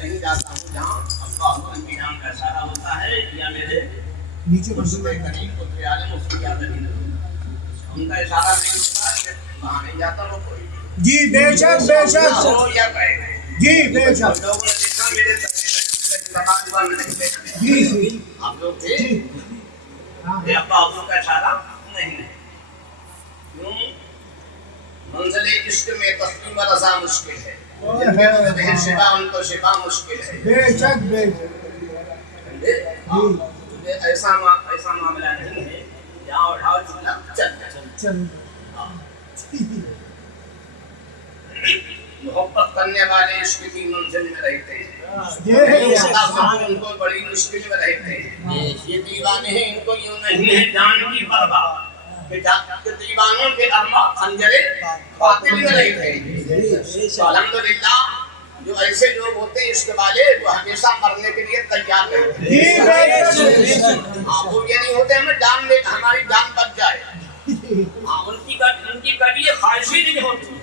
कहीं जाता हूँ जहाँ अब्बा अम्मी जान का इशारा होता है या मेरे नीचे मुझसे करीब कुतबे आलम उसकी याद नहीं उनका इशारा नहीं होता है वहाँ नहीं जाता वो कोई जी बेशक बेशक हो या कहे जी बेशक लोगों ने देखा मेरे जी आप लोग थे ये अब्बा अब्बू का इशारा नहीं है क्यों मंजिले इश्क में तस्लीम व रज़ा मुश्किल है जिनके शिफा उनको शिफा मुश्किल है बेशक बेशक तुझे ऐसा मामला नहीं है यहाँ उठाओ चूल्हा चल चल मोहब्बत करने वाले इश्क की मंजिल में रहते हैं उनको बड़ी मुश्किल में रहते हैं ये दीवाने हैं इनको यूं नहीं है जान की परवाह दीवानों के अम्मा खंजरे कातिल में रहते हैं अल्हम्दुलिल्लाह जो ऐसे लोग होते हैं इश्क वाले वो हमेशा मरने के लिए तैयार रहते हैं वो ये नहीं होते हमें जान में हमारी जान बच जाए उनकी कभी ये ख्वाहिश ही नहीं होती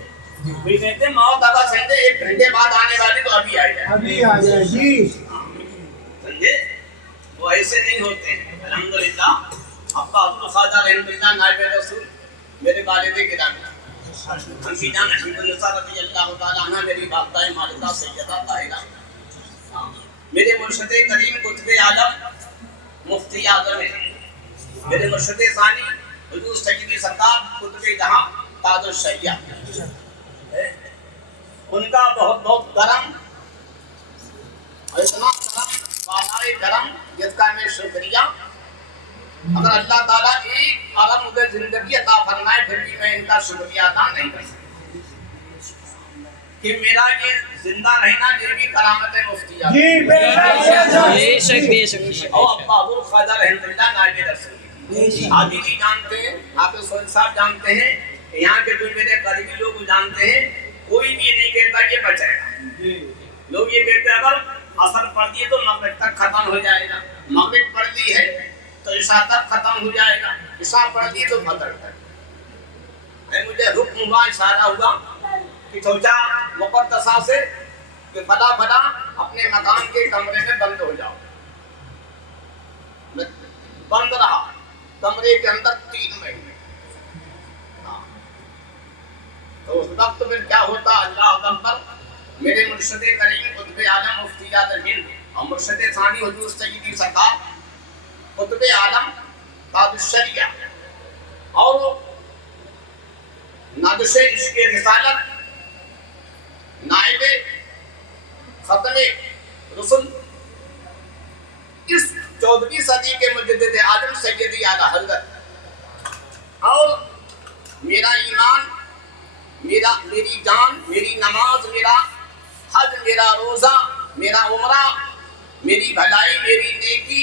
वे कहते मौत अगर समझे 1 घंटे बाद आने वाली तो अभी आ जाए जी समझे वो ऐसे नहीं होते अल्हम्दुलिल्लाह अब्बा अब्दुल खाजा रहमतुल्लाह नायब रसूल मेरे वालिद गिरामी हंसी जान हबीबुल्लाह रज़ियल्लाहु ताला अन्हा मेरी वालिदा मालिका सैयदा ताहिरा मेरे मुर्शिद करीम कुतुब आलम मुफ्ती आज़म है मेरे मुर्शिद सानी हुजूर सैयदी सरकार कुतुब जहां ताजुल शरिया उनका बहुत बहुत करम इतना करम वालाए करम जिसका मैं शुक्रिया अगर अल्लाह ताला एक आलम मुझे जिंदगी अता फरमाए फिर भी मैं इनका शुक्रिया अदा नहीं कर सकता कि मेरा ये जिंदा रहना ये भी करामत है मुफ्ती जी बेशक और अब्बा अब्दुल खाजा रहमतुल्लाह नायब रसूल आदि जी जानते हैं हाफिज सोहेल साहब जानते हैं यहाँ के जो मेरे करीबी लोग जानते हैं कोई भी नहीं कहता ये बचेगा लोग ये कहते हैं अगर असर पड़ दिए तो मगरिब तक खत्म हो जाएगा मगरिब पड़ दी है तो इशा तक खत्म हो जाएगा इशा पड़ दी तो फजर तक मुझे हुक्म हुआ इशारा हुआ कि सोचा मुक़द्दसा से कि फला फला अपने मकान के कमरे में बंद हो जाओ बंद रहा कमरे के अंदर 3 महीने तो उस वक्त फिर क्या होता अल्लाह अकबर मेरे मुर्शिद करीम कुतुब आलम मुफ्ती आज़म हिंद और मुर्शिद सानी हुजूर सैयदी सरकार कुतुब आलम ताजुल शरिया और नादिश इश्क़ रिसालत नाइब खत्म रसूल इस 14वीं सदी के मुजद्दिद आज़म सैयदी आला हज़रत और मेरा ईमान मेरी जान मेरी नमाज मेरा हज मेरा रोज़ा मेरा उम्रा मेरी भलाई मेरी नेकी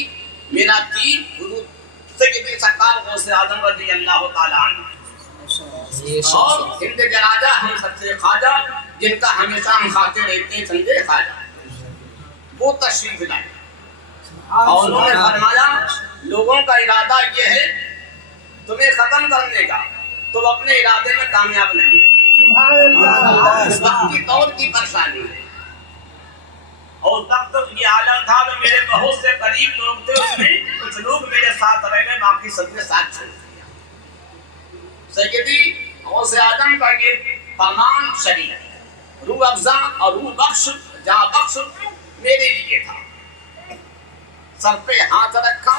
मेरा दीन हुजूर सैयदी सरकार गौसे आज़म रज़ियल्लाहु ताला अन्हु और हिंद के राजा हम सबसे ख्वाजा जिनका हमेशा हम खाते रहते हैं समझे ख्वाजा वो तशरीफ लाए और उन्होंने फरमाया लोगों का इरादा ये है तुम्हें खत्म करने का तो अपने इरादे में कामयाब नहीं इस वक्त की दौर की परेशानी है और तब तक ये आलम था कि मेरे बहुत से करीब लोग थे उसमें कुछ लोग मेरे साथ रह गए बाकी सबने साथ छोड़ दिया सैयदी गौसे आज़म का ये फरमान शरीयत रूह अफ़ज़ा और रूह बख्श जहाँ बख्श मेरे लिए था सर पे हाथ रखा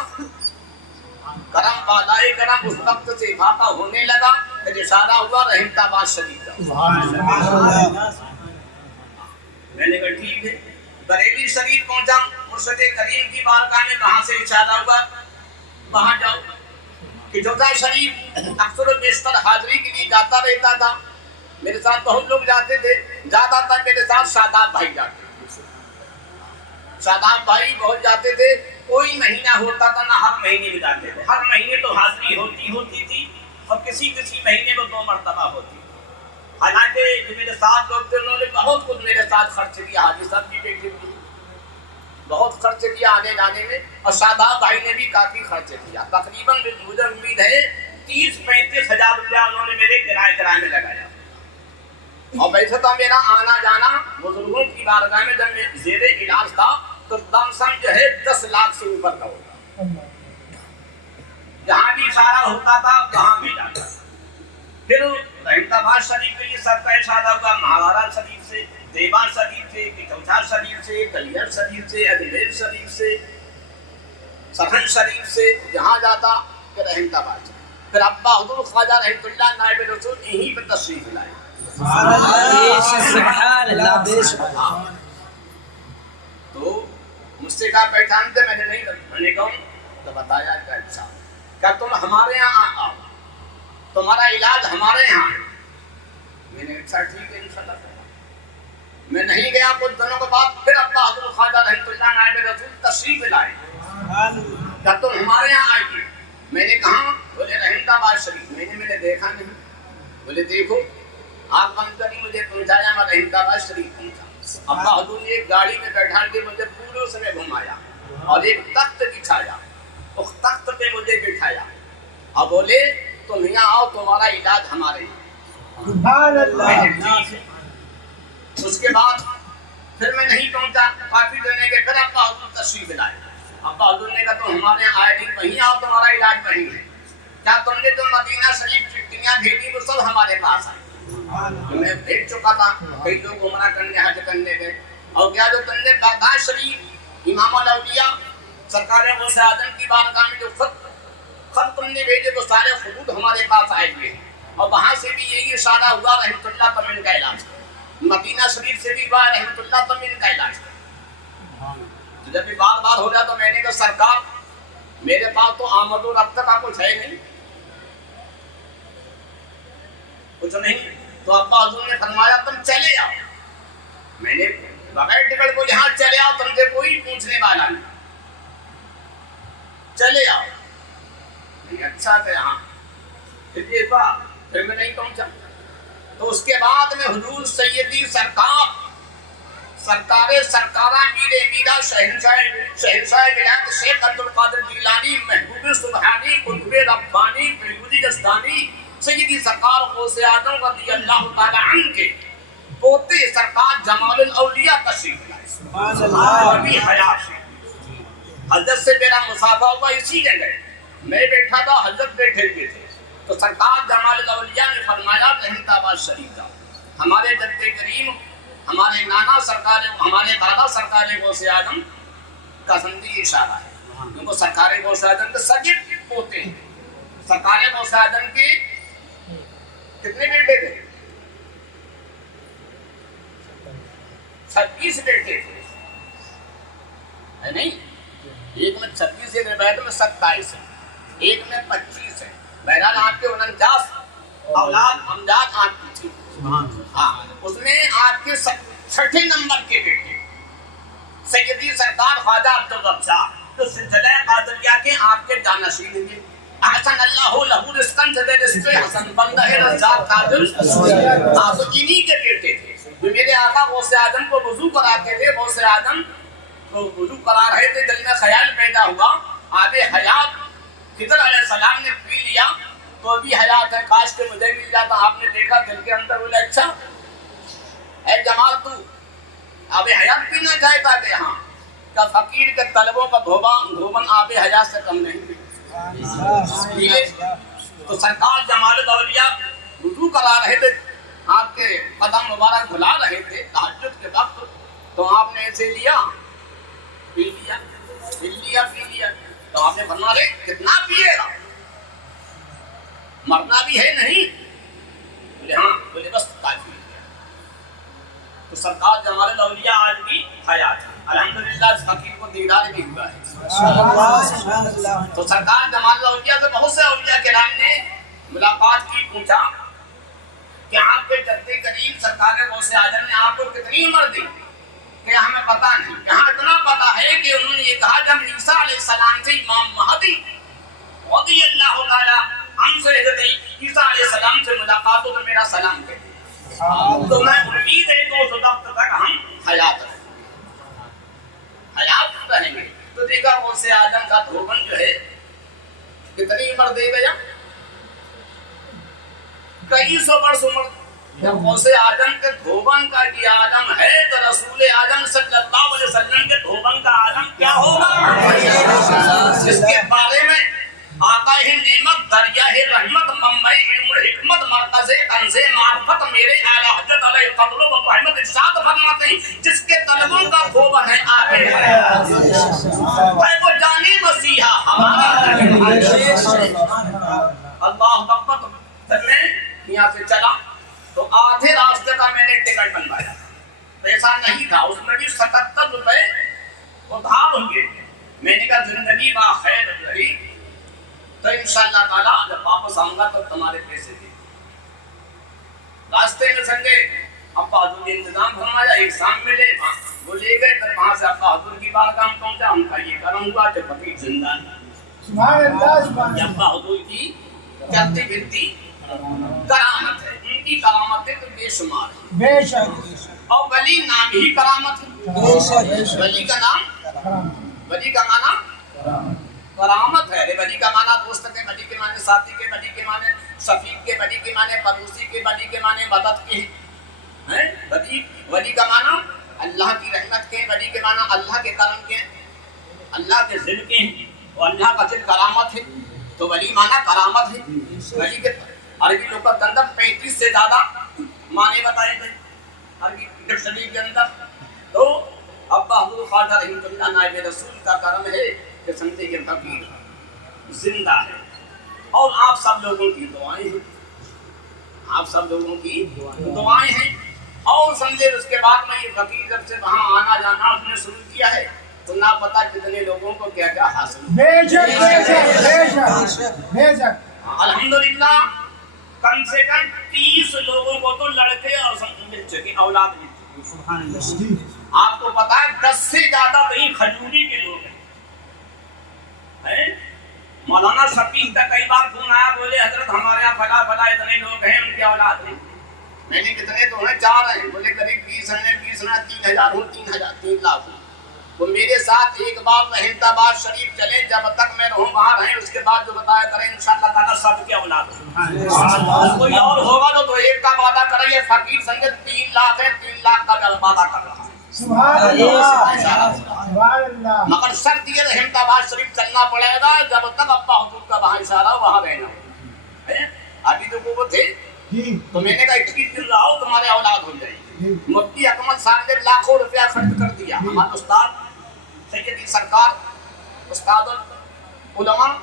करम वालाए करम उस वक्त से इफाका होने लगा फिर इशारा हुआ रहमताबाद शरीफ का मैंने कहा ठीक है बरेली शरीफ पहुंचा मुर्शिद करीम की बारगाह में वहां से इशारा हुआ वहां जाओ कि जोधा शरीफ अक्सर बेशतर हाजिरी के लिए जाता रहता था मेरे साथ बहुत लोग जाते थे ज्यादातर मेरे साथ शादाब भाई जाते शादाब भाई बहुत जाते थे कोई महीना होता था ना हर महीने में जाते थे हर महीने तो हाजिरी होती थी और किसी महीने में 2 मरतबा होती हालांकि जो मेरे साथ लोग थे उन्होंने बहुत कुछ मेरे साथ खर्च किया हाजी साहब भी बैठे हुए बहुत खर्च किया आने जाने में और शादाब भाई ने भी काफी खर्च किया तकरीबन मुझे उम्मीद है 30-35 हज़ार रुपया उन्होंने मेरे किराए में लगाया اور ویسے تو میرا آنا جانا بزرگوں کی بارگاہ میں جب میں زیر علاج تھا تو دم سم جو ہے 10 لاکھ سے اوپر کا ہوتا، جہاں بھی اشارہ ہوتا تھا وہاں بھی جاتا۔ پھر رحمت آباد شریف کے لیے سب کا اشارہ ہوا مہاوارا شریف سے، دیوان شریف سے، کچوچا شریف سے، کلیئر شریف سے، اجمیر شریف سے، سخن شریف سے، جہاں جاتا پھر رحمت آباد سے۔ پھر ابا حضور خواجہ رحمۃ اللہ نائب رسول یہیں پہ تشریف لائے۔ سبحان اللہ۔ تو مجھ سے کہا پہچانتے؟ میں نے نہیں، میں نے کہا تو بتایا کہ اچھا، کیا تم ہمارے یہاں آؤ، تمہارا علاج ہمارے یہاں ہے۔ میں نے اچھا ٹھیک ہے انشاءاللہ۔ میں نہیں گیا، کچھ دنوں کے بعد پھر ابا حضور خواجہ رحمۃ اللہ نائب رسول تشریف لائے۔ کیا تم ہمارے یہاں آئیے؟ میں نے کہا، بولے رحمت آباد شریف۔ میں نے دیکھا نہیں۔ بولے دیکھو، آپ بند کری مجھے پہنچایا، میں رحمت آباد شریف پہنچا۔ ابا حضور نے ایک گاڑی میں بیٹھا کے مجھے پورے اس میں گھمایا اور ایک تخت بچھایا، اس تخت پہ مجھے بٹھایا اور بولے تم یہاں آؤ، تمہارا علاج ہمارے یہاں۔ سبحان اللہ۔ اس کے بعد پھر میں نہیں پہنچا، کافی دینے کے پھر ابا حضور تشریف لائے۔ ابا حضور نے کہا تم ہمارے یہاں آئے نہیں، وہیں آؤ، تمہارا علاج وہیں ہے۔ کیا تم نے جو مدینہ شریف چٹھیاں بھیجی وہ سب ہمارے پاس آئی؟ میں بھیج چکا تھا، کئی لوگ عمرہ کرنے حج کرنے گئے۔ اور کیا جو تم نے بغداد شریف امام الاولیاء سرکار غوث اعظم کی بارگاہ میں جو خط تم نے بھیجے وہ سارے خطوط ہمارے پاس آئے ہوئے ہیں، اور وہاں سے بھی یہی اشارہ ہوا رحمت اللہ تم ان کا علاج کرو۔ مدینہ شریف سے بھی ہوا رحمت اللہ تم ان کا علاج کرو۔ جب بھی بار بار ہو گیا تو میں نے کہا سرکار میرے پاس تو آمد و رفت کا کچھ ہے نہیں، کچھ نہیں۔ تو ابا حضور نے فرمایا تم چلے آؤ۔ میں نے بغیر ٹکٹ کو یہاں چلے آؤ، تم سے کوئی پوچھنے والا نہیں، چلے آؤ۔ اچھا تھا یہاں، پھر میں نہیں پہنچا۔ تو اس کے بعد میں حضور سیدی سرکارہ میرے میرا شہنشاہ ولایت شیخ عبد القادر جیلانی محبوب سبحانی قطب ربانی فیروزی دستانی سیدی سرکار غوث اعظم رضی اللہ تعالی عنہ کے پوتے سرکار جمال الاولیاء تشریف لائے ابھی حیات سے۔ حضرت سے میرا مصافحہ ہوا اسی جگہ، میں بیٹھا تھا، حضرت بیٹھے ہوئے تھے۔ تو سرکار جمال الاولیاء نے فرمایا رحمت آباد شریف کا ہمارے جد کریم، ہمارے نانا سرکار، ہمارے دادا سرکار غوث اعظم کا سندھی اشارہ ہے، کیونکہ سرکار غوث اعظم کے سگے پوتے ہیں۔ سرکار غوث اعظم کے کتنے بیٹے تھے؟ 36 بیٹے تھے، ہے نہیں؟ ایک میں 36 ہے، روایت میں 27 ہے، ایک میں 25 ہے۔ بہرحال آپ کے 49 اولاد امجاد آپ کی تھی۔ ہاں، اس میں آپ کے 6 نمبر کے بیٹے سیدی سرکار خواجہ عبدالرب شاہ جو سلسلہ قادریہ کے آپ کے جانشین ہیں۔ احسن اللہ لہو رزقاً سے رزق حسن، بندہ رزاق قادر، ہاں تو انہی کے بیٹے تھے جو میرے آقا غوث اعظم کو وضو کراتے تھے۔ غوث اعظم کو وضو کرا رہے تھے، دل میں خیال پیدا ہوا آب حیات خضر علیہ السلام نے پی لیا تو ابھی حیات ہے، کاش کہ مجھے مل جاتا۔ آپ نے دیکھا دل کے اندر، بولے اچھا اے جمال تو آب حیات پینا چاہتا کہ یہاں کا فقیر کے طلبوں کا دھوبن آب حیات سے کم نہیں پیلے۔ تو سرکار جمال الاولیاء وضو کرا رہے تھے، آپ کے قدم مبارک بھلا رہے تھے تہجد کے وقت، تو آپ نے ایسے لیا، پی لیا، پی لیا، پی لیا۔ تو آپ نے فرمایا کتنا پیے گا، مرنا بھی ہے نہیں؟ بولے ہاں، بولے بس کافی ہے۔ تو سرکار جمال الاولیاء آج بھی حیات ہے، الحمدللہ اس فقیر کو دیدار بھی ہوا ہے۔ تو سرکار جمال الاولیاء سے بہت سے اولیاء کرام نے ملاقات کی، پوچھا کہ آپ کے جد کریم سرکار غوث اعظم نے آپ کو کتنی عمر دی؟ کہ ہمیں پتہ نہیں، یہاں اتنا پتہ ہے کہ انہوں نے یہ کہا جب عیسیٰ علیہ السلام سے امام مہدی رضی اللہ تعالیٰ ہم سے حضرت عیسیٰ علیہ السلام سے ملاقات ہو تو میرا سلام کہتے، تو میں امید ہے کہ اس وقت تک ہم حیات رہیں گے۔ تو دیکھا غوث اعظم کا دھوبن جو ہے کتنی عمر دے گیا، کئی سو برس عمر جب غوث اعظم کے دھوبن کا یہ عالم ہے تو رسول اعظم صلی اللہ علیہ وسلم کے دھوبن کا عالم کیا ہوگا؟ جس کے بارے میں آقا نعمت دریا رحمت منبع علم حکمت مرکز کنز معرفت میرے اعلی حضرت علیہ فضل و رحمت ارشاد فرماتے ہیں جس کے طلبوں کا دھوبن ہے آگے ہے وہ جانی مسیحا ہمارا اللہ اکبر. میں یہاں سے چلا تو آدھے راستے کا میں نے ٹکٹ بنوایا, پیسہ نہیں تھا, اس میں بھی 77 روپے ادھار ہوں گے. میں نے کہا زندگی باخیر رہی تو انشاءاللہ تعالیٰ جب واپس آؤں گا تو تمہارے پیسے دے. راستے میں سنگے ابا حضور نے انتظام فرمایا, ایک شام میں لے وہ لے گئے, پھر وہاں سے ابا حضور کی بارگاہ میں پہنچا. ان کا یہ کرم ہوا کہ فقیر زندہ سبحان اللہ سبحان اللہ. ابا حضور کی چلتی پھرتی کرامت ہے, ان کی کرامتیں تو بے شمار ہیں, بے شک. اور ولی نام ہی کرامت ہے. ولی کا نام, ولی کا معنی کرامت ہے. ولی کا معنی دوست کے, ولی کے معنی ساتھی کے, ولی کے معنی شفیق کے, ولی کے معنی پڑوسی کے, ولی کے معنی مدد کے ہیں. ولی کا معنی اللہ کی رحمت کے, ولی کے معنی اللہ کے کرم کے, اللہ کے ذل کے, اور اللہ کا ذل کرامت ہے. تو ولی معنی کرامت ہے. ولی کے عربی لغت کے اندر 35 سے زیادہ معنی بتائے گئے عربی ڈکشنری کے اندر. تو ابا حضور خواجہ رحمۃ اللہ نائب رسول کا کرم ہے کہ سمجھے یہ فقیر زندہ ہے, اور آپ سب لوگوں کی دعائیں ہیں, آپ سب لوگوں کی دعائیں ہیں. اور سمجھے اس کے بعد میں یہ فقیر جب سے وہاں آنا جانا اس نے شروع کیا ہے تو نہ پتا کتنے لوگوں کو کیا کیا حاصل. بے شک بے شک بے شک بے شک. الحمدللہ کم سے کم 30 لوگوں کو تو لڑکے اور مل چکے, اولاد مل چکی. سبحان اللہ. آپ کو پتا ہے 10 سے زیادہ کہیں کھجوری کے لوگ ہیں. مولانا شفیق کا کئی بار فون آیا, بولے حضرت ہمارے یہاں فلاں فلاں اتنے لوگ ہیں, ان کے اولاد ہیں. میں نے کتنے تو ہیں, 4 ہیں. بولے قریب 20 ہیں, 20 نہ 3000 ہوں, 3 لاکھ ہوں. وہ میرے ساتھ ایک بار احمد آباد شریف چلے, جب تک میں رہوں وہاں رہیں, اس کے بعد جو بتایا کریں انشاءاللہ تعالیٰ سب کے اولاد ہیں. کوئی اور ہوگا تو ایک کا وعدہ کریں, یہ فقیر سنگے 3 لاکھ ہے, 3 لاکھ کا وعدہ کر رہا ہے. سبحان اللہ سبحان اللہ. مگر شرط یہ احمد آباد شریف چلنا پڑے گا جب تک ابا حضور کا وہاں اشارہ وہاں رہنا. ابھی تو وہ تھے تو میں نے کہا 21 دن رہو تمہارے اولاد ہو جائے گی. مفتی اکمل صاحب نے لاکھوں روپیہ خرچ کر دیا. ہمارے استاد سیدی سرکار استاد العلماء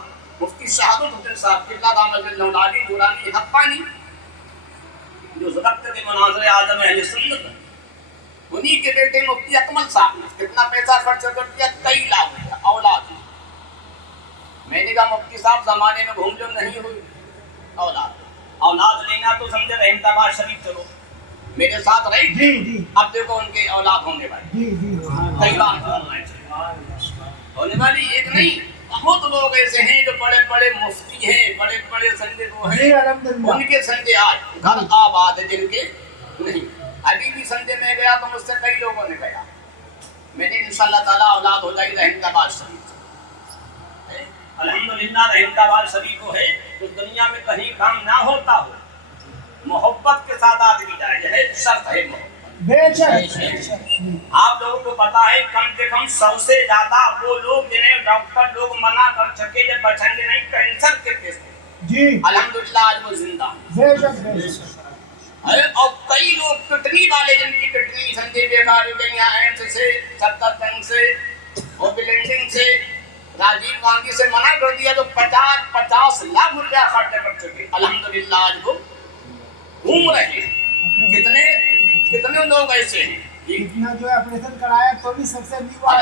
مفتی شہادت حسین صاحب قبلہ دامت العالی نورانی حقانی جو ضبط کے مناظر اعظم اہل سنت, انہی کے بیٹے مفتی اکمل صاحب نے کتنا پیسہ خرچ کر دیا, 23 لاکھ روپیہ اولاد. میں نے کہا مفتی صاحب زمانے میں گھوم جو نہیں ہوئی اولاد لینا تو سمجھے احمد آباد شریف چلو, میرے ساتھ رہی. اب دیکھو ان کے اولاد ہونے والی, کئی بار ہونے والی, ایک نہیں بہت لوگ ایسے ہیں جو بڑے بڑے مفتی ہیں, بڑے بڑے سنجے وہ ہیں, ان کے سنجے آج گھر آباد ہے جن کے نہیں. ابھی بھی سنجے میں گیا تو مجھ سے کئی لوگوں نے کہا میں نے انشاءاللہ تعالیٰ اولاد ہو جائے احمد آباد شریف. الحمدللہ احمد آباد شریف وہ ہے جو دنیا میں کہیں کام نہ ہوتا ہو, محبت کے ساتھ آدمی جائے, ہے شرط ہے محبت. آپ لوگوں کو پتا ہے کم سے کم 100 سے زیادہ وہ لوگ جنہیں ڈاکٹر لوگ منع کر سکے یا بچیں گے نہیں کینسر کے کیس میں, الحمدللہ آج وہ زندہ ہیں. اور کئی لوگ کڈنی والے جن کی کڈنی سنجے بیکار ہو گئی ہیں, ایمس سے, ستر بینک سے اور بلینڈنگ سے, راجیو گاندھی سے منع کر دیا تو 50 لاکھ روپیہ خرچ کر چکے. الحمدللہ آج وہ گھوم رہے ہیں. کتنے لوگ ایسے ہیں اتنا جو آپریشن کرایا تو بھی سب سے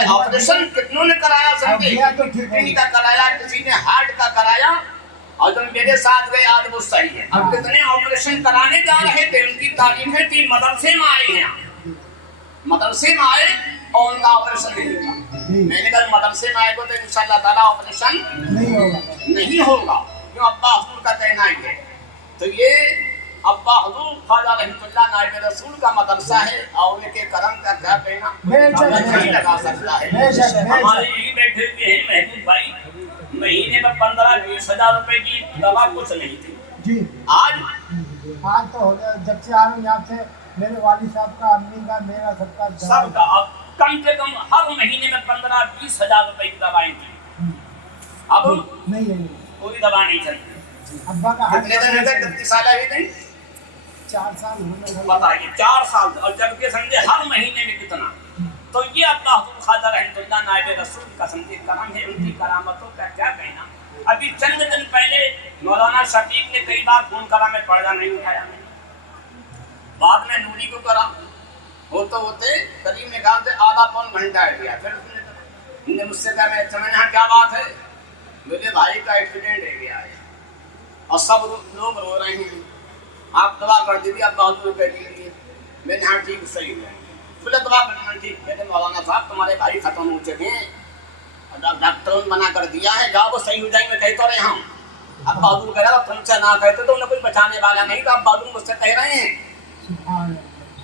آپریشن کتنوں نے کرایا, سمجھے کڈنی کا کرایا, کسی نے ہارٹ کا کرایا, اور جب میرے ساتھ گئے آج وہ صحیح ہے. اب کتنے آپریشن کرانے جا رہے تھے, ان کی تعریفیں تھی مدرسے میں آئے ہیں, مدرسے میں آئے اور ان کا آپریشن نہیں ہوا. میں نے کہا مدرسے میں آئے گا تو انشاءاللہ تعالیٰ آپریشن نہیں ہوگا, کیوں ابا حضور کا کہنا ہی ہے. تو یہ ابا حضور خواجہ رحمۃ اللہ نائب رسول کا مدرسہ ہے, اور ان کے کرم کا کیا کہنا نہیں لگا سکتا ہے. ہمارے یہی بیٹھے ہوئے ہیں محمود بھائی, مہینے میں 15-20 ہزار روپے کی دوا کچھ نہیں تھی. آج आज तो हो गया, जब से आ रहा हूँ यहाँ से मेरे वालिद साहब का, अम्मी का, मेरा सबका सबका। अब कम से कम हर महीने में 15-20 हजार रुपए की दवाएं थी, अब नहीं है कोई दवा नहीं चलती। अब्बा का हाथ कितने दिन हो गए? कितनी साल है अभी? 4 साल होने लगे। बताइए, 4 साल। और जबकि समझे हर महीने में कितना। तो ये अल्लाह ख्वाजा रहमतुल्लाह नायब रसूल का समझे करम है, उनकी करामतों का क्या कहना। अभी चंद दिन पहले मौलाना शफीक ने कई बार फोन करा, मैं पर्दा नहीं उठाया मैंने। बाद में नूरी को करा, होते करीब में गाँव से आधा पौन घंटा गया। फिर उसने मुझसे कहा, मैं समझ हाँ क्या बात है? मेरे भाई का एक्सीडेंट हो गया है और सब लोग रो रहे हैं, आप दवा कर दीजिए, आप बहादुर कह दीजिए। मैंने हाँ ठीक सही है, बोले दवा करना ठीक। कहते मौलाना साहब तुम्हारे भाई खत्म हो चुके हैं, डॉक्टरों ने मना कर दिया है, जाओ वो सही हो जाएंगे। कहते रहे हम, अब बहादुर कह रहा तुमसे ना कहते तो उन्हें कोई बचाने वाला नहीं था, अब बहादुर मुझसे कह रहे हैं।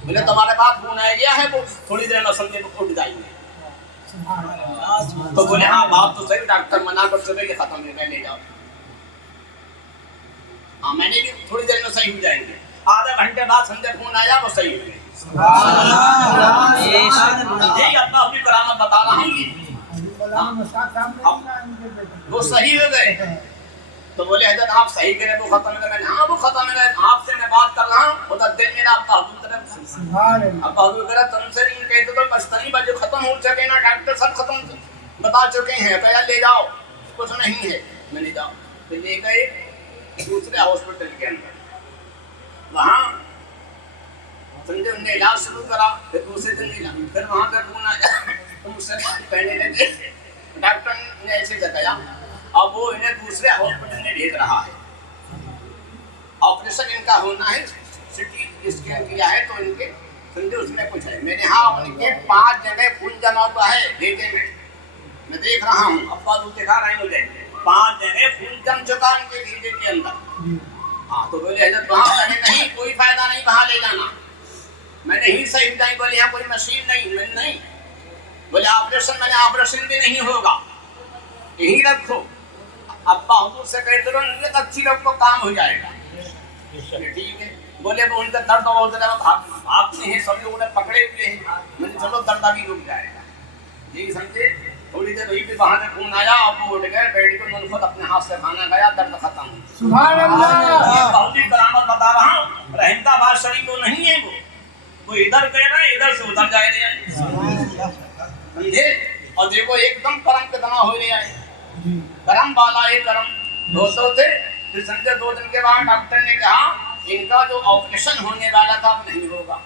बोले तुम्हारे पास फोन आ गया है, वो थोड़ी देर में समझे तो उठ जाएंगे। तो बोले हाँ बात तो सही, डॉक्टर मना कर चुके, खत्म हो गए, ले जाओ। हाँ मैंने भी थोड़ी देर में सही हो जाएंगे। आधा घंटे बाद समझे फोन आया, वो सही हो गए। यही अल्लाह की करामत बता रहा हूँ, वो सही हो गए। तो बोले हजरत आप सही करे, वो खत्म हो गए। हाँ वो खत्म हो गए, आपसे मैं बात कर रहा हूँ, उधर दिल मेरा अब बहादुर करा तुमसे नहीं कहते तो बचतनी बजे खत्म हो चुके ना, डॉक्टर सब खत्म बता चुके हैं, कहा ले जाओ कुछ नहीं है। मैंने जाओ, फिर ले गए दूसरे हॉस्पिटल के अंदर, वहाँ समझे उनने इलाज शुरू करा। फिर दूसरे दिन इलाज, फिर वहाँ पे फोन आया तो मुझसे कहने लगे, डॉक्टर ने ऐसे बताया अब वो इन्हें दूसरे हॉस्पिटल में भेज रहा है, ऑपरेशन इनका होना है, सिटी स्कैन किया है तो इनके समझे उसमें कुछ है। मैंने हाँ उनके 5 जगह खून जमा हुआ है भेजे में, मैं देख रहा हूँ, अब्बा दूध दिखा रहे हैं मुझे, 5 जगह खून जम चुका उनके भेजे के अंदर। हाँ तो बोले हजरत वहाँ मैंने नहीं, कोई फायदा नहीं वहाँ ले जाना, मैंने ही सही बताई। बोले यहाँ कोई मशीन नहीं, मैंने नहीं। बोले ऑपरेशन, मैंने ऑपरेशन भी नहीं होगा, यही रखो। अब्बा हुजूर से कहते रहो अच्छी लोग को काम हो जाएगा। ठीक है, बोले वो उनका दर्द बहुत ज्यादा भागते हैं, सब लोग उन्हें पकड़े हुए हैं। मैंने चलो दर्द भी रुक जाएगा, यही समझे। थोड़ी देर वही पे वहां से खून आया, अब वो उठ गए, बैठ के उन्होंने खुद अपने हाथ से खाना खाया, दर्द खत्म। सुभान अल्लाह, बहुत ही करामत बता रहा हूँ। रहमताबाद शरीफ वो नहीं है, वो इधर कह रहा है, इधर से उधर जा रहे हैं, समझे। और देखो एकदम करम कितना हो रहा है, करम वाला है करम। दोस्तों थे फिर समझे 2 दिन के बाद डॉक्टर ने कहा इनका जो ऑपरेशन होने वाला था अब नहीं होगा,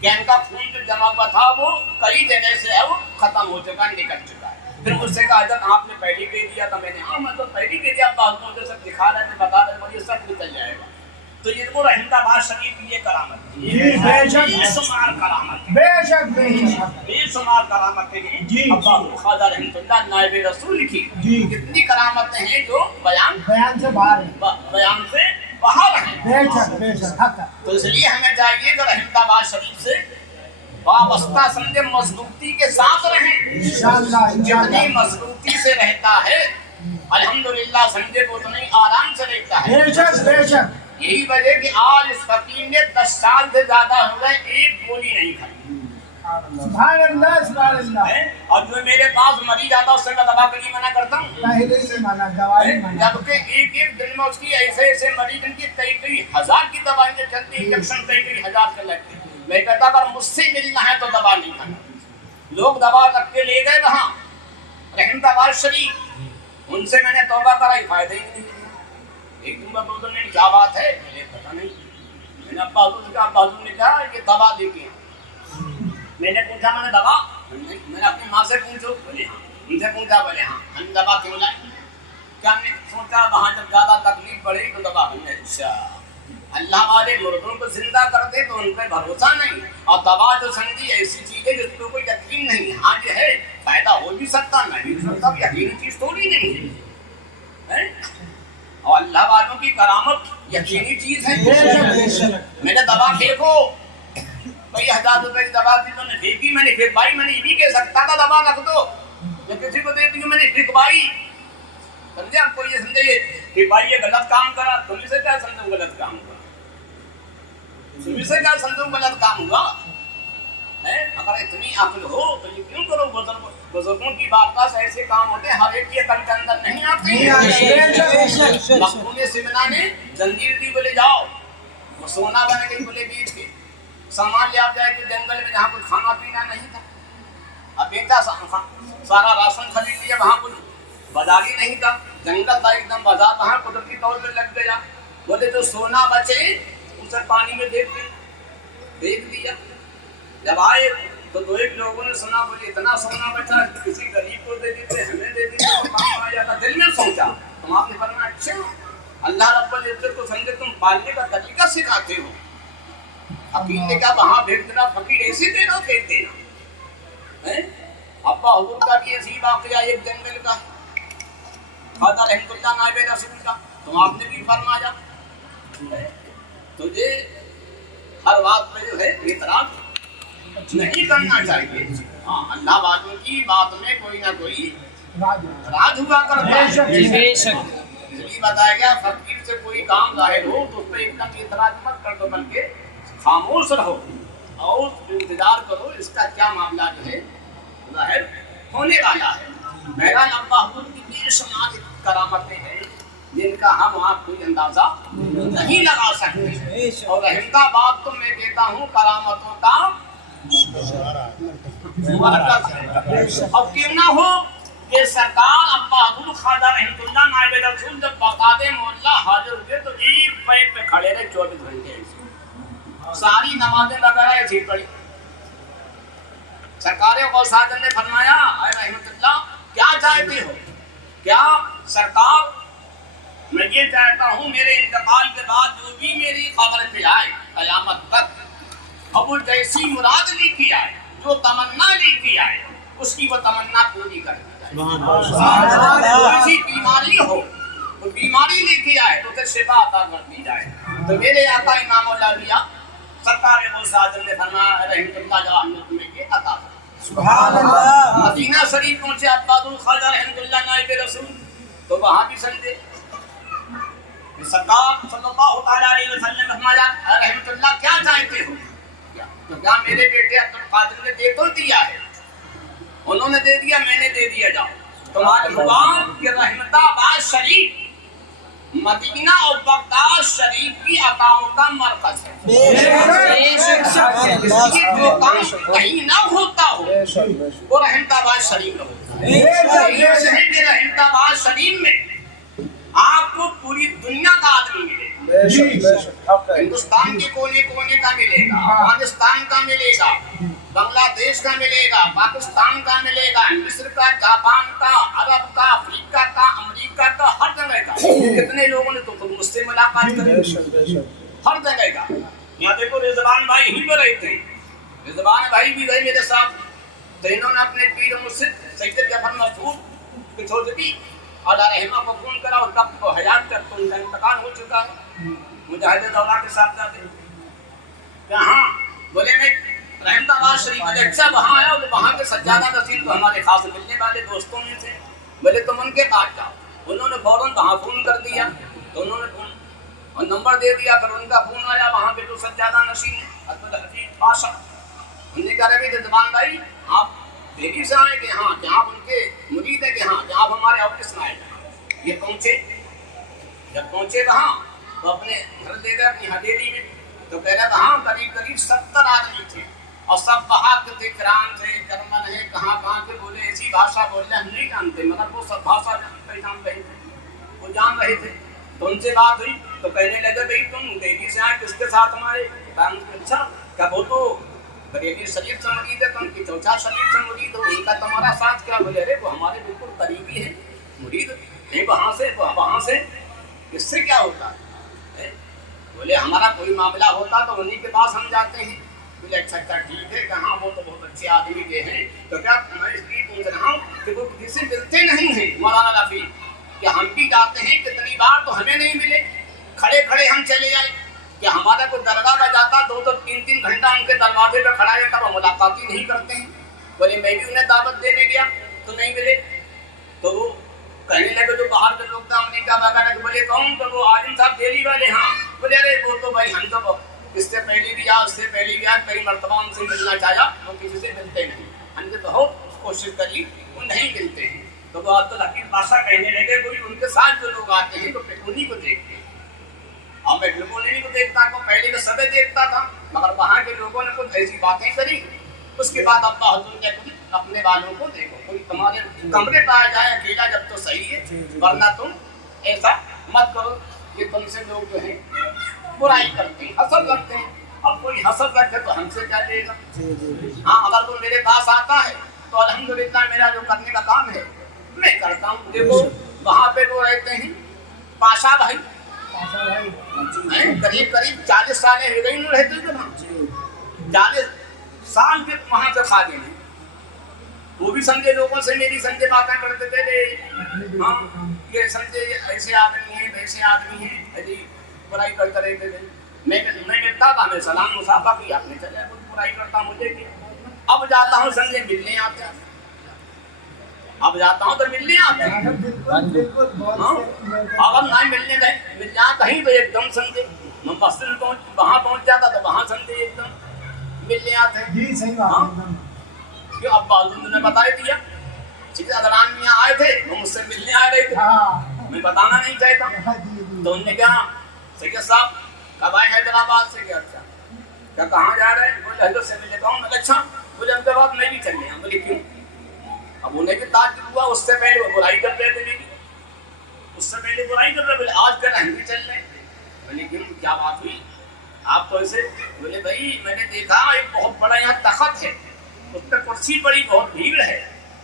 क्या इनका खून जो जमा हुआ था वो कई जगह से है वो खत्म हो चुका, निकल चुका है। फिर मुझसे कहा जब आपने पहले कह दिया था, मैंने हाँ मैं तो पहले कह दिया, मुझे सब दिखा रहे थे, बता रहे मुझे सब निकल जाएगा। तो ये वो रहमताबाद शरीफ की ये करामत है, बेशुमार करामत है, बेशुमार करामत है जी। अब्बा ख्वाजा रहमतुल्लाह नायब रसूल की कितनी करामतें हैं जो बयान से बाहर है, बयान से बाहर है। बेशक हक है। तो इसलिए हमें चाहिए कि रहमताबाद शरीफ से वाबस्ता समझे मजबूती के साथ रहें। इंशाअल्लाह जितनी मजबूती से रहता है अल्हम्दुलिल्लाह समझे वो उतनी आराम से रहता है। बेशक यही वजह कि आज इस फकीर ने 10 साल से ज्यादा हो गए एक गोली नहीं खाई। सुभान अल्लाह, सुभान अल्लाह। और जो मेरे पास मरीज आता है उससे मैं दवा के लिए मना करता हूँ, पहले से मना, दवाई मना। जबकि एक दिन में उसकी ऐसे मरीज की कई हजार की दवाइयाँ चलती, इंजेक्शन कई हजार के लगते। मैं कहता अगर मुझसे मिलना है तो दवा नहीं खाना। लोग दवा रख के ले गए वहाँ रहमताबाद शरीफ, उनसे मैंने तौबा कराई, फायदा ही नहीं। एक दिन में 2 दिन क्या बात है मुझे पता नहीं। मैंने अब्बा ने कहा ये दवा लेके, मैंने पूछा मैंने दवा, मैंने अपनी माँ से पूछो, बोले हाँ, उनसे पूछा, बोले हाँ, हम दवा क्यों लाए? क्या हमने सोचा वहाँ जब ज्यादा तकलीफ बढ़ी तो दवा हमने। अच्छा, अल्लाह वाले मुर्दों को जिंदा करते तो उन पर भरोसा नहीं, और दवा जो समझी ऐसी चीज है जिसको कोई यकीन नहीं। हाँ जो है फायदा हो भी सकता, नहीं हो सकता, यकीनी चीज थोड़ी नहीं है। और अल्लाह वालों की करामत यकीनी चीज है। मैंने दवा फेंको, कई 1000 रुपए की दवा थी तो फेंकी, मैंने फेंकवाई। मैंने ये भी कह सकता था दवा रख दो, मैं किसी को दे दी, मैंने फेंकवाई। समझे आपको, ये समझे ये फेंकवाई ये गलत काम करा, तुम इसे क्या समझो गलत काम करा? तुम्हें से क्या संदूक गलत काम हुआ है? अगर इतनी अक्ल हो तो ये क्यों करो? बुजुर्गों की बात का ऐसे काम होते हैं, हर एक के तन के अंदर नहीं आते। लखनऊ ने सिमना ने जंजीर दी, बोले जाओ, वो सोना बन गई, बोले बीच के सामान ले आप जाएंगे जंगल में जहाँ कोई खाना पीना नहीं था। अब बेटा सारा राशन खरीद लिया, वहाँ कोई बाजार ही नहीं था, जंगल था एकदम, बाजार वहाँ कुदरती तौर पर लग गया। बोले जो सोना बचे उसे पानी में फेंक दिया। जब आए तो दो एक लोगों ने सुना, बोले इतना सोना बचा, किसी गरीब को दे देते, हमें दे देते तो काम आ जाता। दिल में सोचा, तुम आपने फरमाया अच्छा अल्लाह रब्बुल इज्जत को समझे तुम पालने का तरीका सिखाते हो। फकीर ने कहा वहां भेज देना, फकीर ऐसे देना फेंक देना है। अब्बा हुजूर का भी ऐसी वाकया एक जंगल का खादा रहमतुल्लाह नाइबे रसूल का, तुम आपने भी फरमाया तुझे हर बात पे जो है एतराज नहीं करना चाहिए। हाँ, अल्लाह वालों की बात में कोई ना कोई राज हुआ करता है। इसलिए बताया गया फकीर से कोई काम जाहिर हो तो उस पर एकदम एतराज मत कर दो, बल्कि खामोश रहो और इंतजार करो इसका क्या मामला जो है जाहिर होने वाला है। बहरहाल अल्लाह हुजूर की बेशुमार करामतें हैं जिनका हम आप कोई अंदाजा नहीं लगा सकते। और रहमता बात तो मैं कहता हूँ करामतों का अब क्यों ना हो कि सरकार अब्बा हुजूर खाजा रहमतुल्लाह नाइबे रसूल जब बगदाद मोहल्ला हाजिर हुए तो एक पैर पे खड़े रहे 24 घंटे, सारी नमाजें वगैरह ऐसी पड़ी। सरकार गौसाजन ने फरमाया रहमतुल्लाह क्या चाहते हो? क्या सरकार मैं ये चाहता हूँ मेरे इंतकाल के बाद जो भी मेरी खबर पे आए कयामत तक, अब वो जैसी मुराद लेके आए, जो तमन्ना लेके आए, उसकी वो तमन्ना पूरी कर दी जाए। कोई बीमारी हो वो बीमारी लेके आए तो उसे शिफा अता कर दी जाए। तो मेरे आका इमाम औलिया सरकार गौसाजन ने फरमाया रहमतुल्लाह जवाब तुम्हें ये अता कर। सुभान अल्लाह। मदीना शरीफ पहुंचे अब्बादुल खाजा रहमतुल्लाह नाइबे रसूल, तो वहां भी समझे सरकार सल्लल्लाहु अलैहि वसल्लम फरमाया रहमतुल्लाह क्या चाहते हो? तो क्या मेरे बेटे अब्दुल कादिर ने दे तो दिया है, उन्होंने दे दिया, मैंने दे दिया, जाओ। तुम्हारी हुआ कि रहमताबाद शरीफ मदीना और बगदाद शरीफ की अताओं का मरकज है। इसलिए जो काम कहीं ना होता हो वो रहमताबाद शरीफ हो। रहमताबाद शरीफ में आपको पूरी दुनिया का आदमी मिलेगा। हिंदुस्तान के कोने कोने का मिलेगा, अफगानिस्तान का मिलेगा, बांग्लादेश का मिलेगा, पाकिस्तान का मिलेगा, मिस्र का, जापान का, अरब का, अफ्रीका का, अमेरिका का, हर जगह का। कितने लोगों ने तो मुझसे मुलाकात करी, हर जगह का। यहाँ देखो रिजवान भाई यहीं पर रहे थे, रिजवान भाई भी गए मेरे साथ, तो इन्होंने अपने पीर मुर्शिद सैयद जफर मसूद की छोटी अल्लाह रहमा को फोन करा, उनका हयात कर तो उनका इंतकाल हो चुका है। मुजाहिद दौला के साथ जाते कहाँ, बोले मैं रहमताबाद शरीफ में अच्छा वहाँ आया, तो वहाँ के सज्जादा नसीर तो हमारे खास मिलने वाले दोस्तों में थे। बोले तुम उनके पास जाओ। उन्होंने फौरन वहाँ फोन कर दिया, तो उन्होंने फोन और नंबर दे दिया। फिर उनका फोन आया, वहाँ पे जो सज्जादा नसीर है अब्दुल हफीज पाशा, उन्होंने कहा कि रिजवान भाई आप दिल्ली से आए कि हाँ, जहाँ उनके मुरीद है कि हाँ, जहाँ हमारे ऑफिस में आए। ये पहुँचे, जब पहुँचे वहाँ तो अपने घर दे गए अपनी हवेली में, तो कह रहे वहाँ करीब करीब 70 आदमी थे और सब बाहर के थे, ईरान थे, जर्मन है, कहाँ के, बोले ऐसी भाषा बोल रहे हम नहीं जानते, मगर वो सब भाषा जान रहे थे, वो जान रहे थे। तो उनसे बात हुई तो कहने लगे भाई तुम दिल्ली से आए किसके साथ हमारे? अच्छा क्या वो तो बरेली शरीफ से मुरीद है, तुम की चौचा शरीफ से मुरीद हो, उनका तुम्हारा साथ क्या? बोले अरे वो हमारे बिल्कुल करीबी है मुरीद, नहीं वहाँ से इससे क्या होता है? बोले हमारा कोई मामला होता तो उन्हीं के पास हम जाते हैं। बोले अच्छा ठीक है, कहाँ वो तो बहुत अच्छे आदमी के हैं। तो क्या मैं इसलिए पूछ रहा हूँ कि वो किसी से मिलते नहीं हैं मौलाना रफी, कि हम भी जाते हैं कितनी बार तो हमें नहीं मिले, खड़े खड़े हम चले आए। कि हमारा कोई दरगाह का जाता 2-3 घंटा उनके दरवाजे पर खड़ा रहता, वो मुलाकात ही नहीं करते हैं। बोले मैं भी उन्हें दावत देने गया तो नहीं मिले। तो वो कहने लगे जो बाहर के लोग थे अमेरिका वगैरह के, बोले कौन? तो वो आलिम साहब दिल्ली वाले। हाँ। बोले अरे वो तो भाई हम तो اس سے پہلی بھی آیا، اس سے پہلی بھی آیا، کئی مرتبہ ان سے ملنا چاہا، وہ کسی سے ملتے نہیں، ہم نے بہت کوشش کری، وہ نہیں ملتے ہیں۔ تو وہ عبدالحکیم بادشاہ کہنے لگے کوئی ان کے ساتھ جو لوگ آتے ہیں تو انہیں کو دیکھتے ہیں، اور میں بالکل انہیں کو دیکھتا کو پہلے تو سبے دیکھتا تھا، مگر وہاں کے لوگوں نے کچھ ایسی باتیں کری، اس کے بعد ابا حضور نے تم اپنے والوں کو دیکھو، کوئی تمہارے کمرے پہ آ جائے اکیلا جب تو صحیح ہے، ورنہ تم ایسا مت کرو کہ تم سے لوگ جو ہیں برائی کرتے ہیں، حسد رکھتے ہیں۔ اب کوئی حسد رکھے تو ہم سے کیا لے گا؟ ہاں اگر کوئی میرے پاس آتا ہے تو الحمدللہ میرا جو کرنے کا کام ہے میں کرتا ہوں۔ دیکھو وہاں پہ وہ رہتے ہیں پاشا بھائی، قریب 40 سال ہیروئن رہتے تھے وہاں، 40 سال کے وہاں سے خادم ہیں، وہ بھی سمجھے لوگوں سے میری سمجھے باتیں کرتے تھے، ہاں یہ سمجھے ایسے آدمی ہیں ویسے آدمی ہیں، برائی کرتے رہتے تھے۔ میں ملتا تھا، میں سلام مصافحہ کیا، آپ نے چلے کچھ برائی کرتا مجھے کیا، اب جاتا ہوں سمجھے ملنے آتے ہیں، اب جاتا ہوں تو ملنے آتے ہیں، اگر نہ ملنے گئے مل جا کہیں تو ایک دم سمجھے میں مسجد وہاں پہنچ جاتا تو وہاں سمجھے ایک دم ملنے آتے ہیں۔ جی صحیح بات، کیوں ابا حضور نے بتا ہی دیا، ٹھیک ہے، ادران میاں آئے تھے وہ مجھ سے ملنے آ رہے تھے، میں بتانا نہیں چاہتا، تو انہوں نے کہا سید صاحب کب آئے حیدرآباد سے؟ کیا اچھا کیا کہاں جا رہے ہیں؟ بولے حضرت سے ملے ہوں، میں نے اچھا بولے اب کے بعد میں بھی چلنے ہوں، بولے کیوں؟ اب انہیں بھی تعجب ہوا، اس سے پہلے وہ برائی کر رہے تھے میری، اس سے پہلے برائی کر رہے، بولے آج کل ہم بھی چل رہے ہیں، بولے کیوں کیا بات ہوئی آپ تو ایسے؟ بولے بھائی میں نے دیکھا ایک بہت بڑا یہاں تخت ہے، اس پہ کرسی پڑی، بہت بھیڑ ہے،